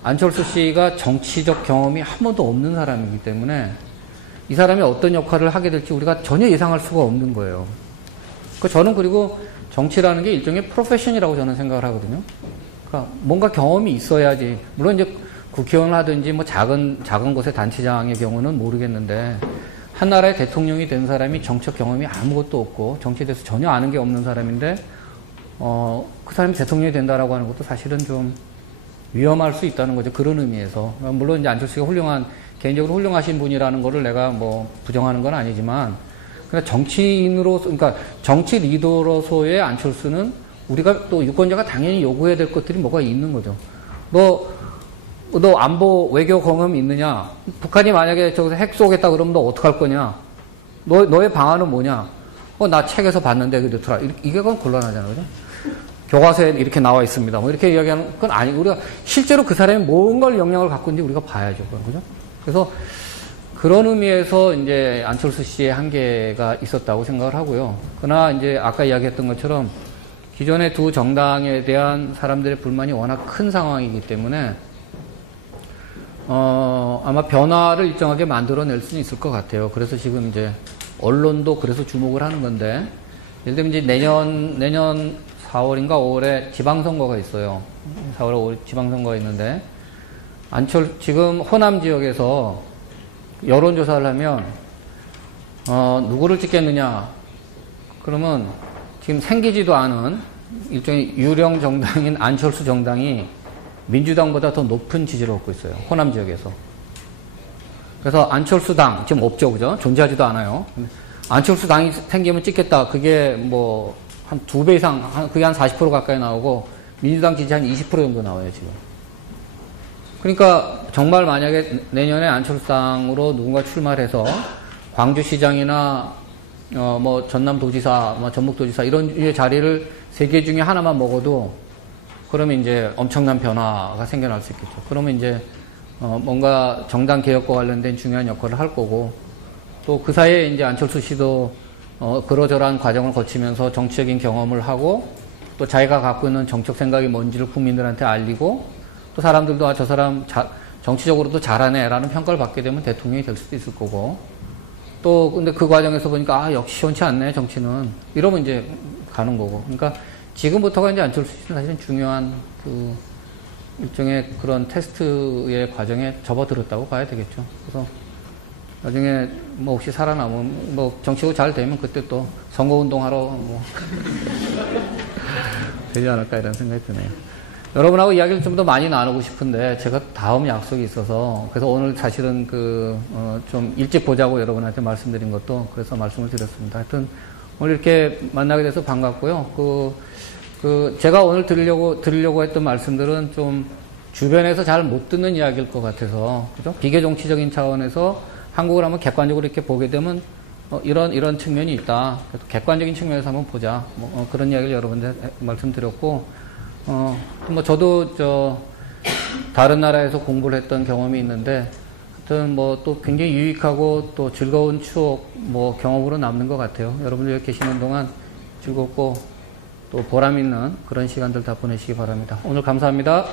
안철수 씨가 정치적 경험이 한 번도 없는 사람이기 때문에 이 사람이 어떤 역할을 하게 될지 우리가 전혀 예상할 수가 없는 거예요. 저는 그리고 정치라는 게 일종의 프로페션이라고 저는 생각을 하거든요. 그러니까 뭔가 경험이 있어야지. 물론 이제 국회의원을 하든지 뭐 작은 곳의 단체장의 경우는 모르겠는데 한 나라의 대통령이 된 사람이 정치적 경험이 아무것도 없고 정치에 대해서 전혀 아는 게 없는 사람인데 그 사람이 대통령이 된다라고 하는 것도 사실은 좀 위험할 수 있다는 거죠. 그런 의미에서. 물론 이제 안철수가 개인적으로 훌륭하신 분이라는 거를 내가 뭐 부정하는 건 아니지만 그러니까 그러니까 정치 리더로서의 안철수는 우리가 또 유권자가 당연히 요구해야 될 것들이 뭐가 있는 거죠. 너 안보 외교 경험이 있느냐? 북한이 만약에 저기서 핵 쏘겠다 그러면 너 어떡할 거냐? 너의 방안은 뭐냐? 나 책에서 봤는데 그렇더라. 이게 그건 곤란하잖아요. 그죠? 교과서에 이렇게 나와 있습니다. 뭐 이렇게 이야기하는 건 아니고 우리가 실제로 그 사람이 뭔 영향을 갖고 있는지 우리가 봐야죠. 그죠? 그래서 그런 의미에서 이제 안철수 씨의 한계가 있었다고 생각을 하고요. 그러나 이제 아까 이야기했던 것처럼 기존의 두 정당에 대한 사람들의 불만이 워낙 큰 상황이기 때문에 아마 변화를 일정하게 만들어낼 수는 있을 것 같아요. 그래서 지금 이제 언론도 그래서 주목을 하는 건데, 예를 들면 이제 내년 4월인가 5월에 지방선거가 있어요. 4월, 5월 지방선거가 있는데, 지금 호남 지역에서 여론조사를 하면, 누구를 찍겠느냐? 그러면 지금 생기지도 않은 일종의 유령 정당인 안철수 정당이 민주당보다 더 높은 지지를 얻고 있어요. 호남 지역에서. 그래서 안철수 당, 지금 없죠, 그죠? 존재하지도 않아요. 안철수 당이 생기면 찍겠다. 그게 뭐, 한 2배 이상, 그게 한 40% 가까이 나오고, 민주당 지지 한 20% 정도 나와요, 지금. 그러니까, 정말 만약에 내년에 안철수 당으로 누군가 출마를 해서, 광주시장이나, 뭐, 전남도지사, 뭐, 전북도지사, 이런 자리를 3개 중에 하나만 먹어도, 그러면 이제 엄청난 변화가 생겨날 수 있겠죠. 그러면 이제 뭔가 정당 개혁과 관련된 중요한 역할을 할 거고, 또 그 사이에 이제 안철수 씨도 그러저러한 과정을 거치면서 정치적인 경험을 하고, 또 자기가 갖고 있는 정책 생각이 뭔지를 국민들한테 알리고, 또 사람들도 저 사람 정치적으로도 잘하네라는 평가를 받게 되면 대통령이 될 수도 있을 거고, 또 근데 그 과정에서 보니까 아 역시 시원치 않네 정치는, 이러면 이제 가는 거고. 그러니까 지금부터가 이제 안철수 씨는 사실은 중요한 그 일종의 그런 테스트의 과정에 접어들었다고 봐야 되겠죠. 그래서 나중에 뭐 혹시 살아남으면 뭐 정치고 잘 되면 그때 또 선거운동하러 뭐 되지 않을까 이런 생각이 드네요. 여러분하고 이야기를 좀 더 많이 나누고 싶은데 제가 다음 약속이 있어서, 그래서 오늘 사실은 좀 일찍 보자고 여러분한테 말씀드린 것도 그래서 말씀을 드렸습니다. 하여튼 오늘 이렇게 만나게 돼서 반갑고요. 제가 오늘 드리려고 했던 말씀들은 좀 주변에서 잘 못 듣는 이야기일 것 같아서, 그죠? 비교 정치적인 차원에서 한국을 한번 객관적으로 이렇게 보게 되면 이런 측면이 있다. 객관적인 측면에서 한번 보자. 그런 이야기를 여러분한테 말씀드렸고, 뭐 저도 다른 나라에서 공부를 했던 경험이 있는데, 하여튼 뭐 또 굉장히 유익하고 또 즐거운 추억, 뭐 경험으로 남는 것 같아요. 여러분들 여기 계시는 동안 즐겁고 또 보람 있는 그런 시간들 다 보내시기 바랍니다. 오늘 감사합니다.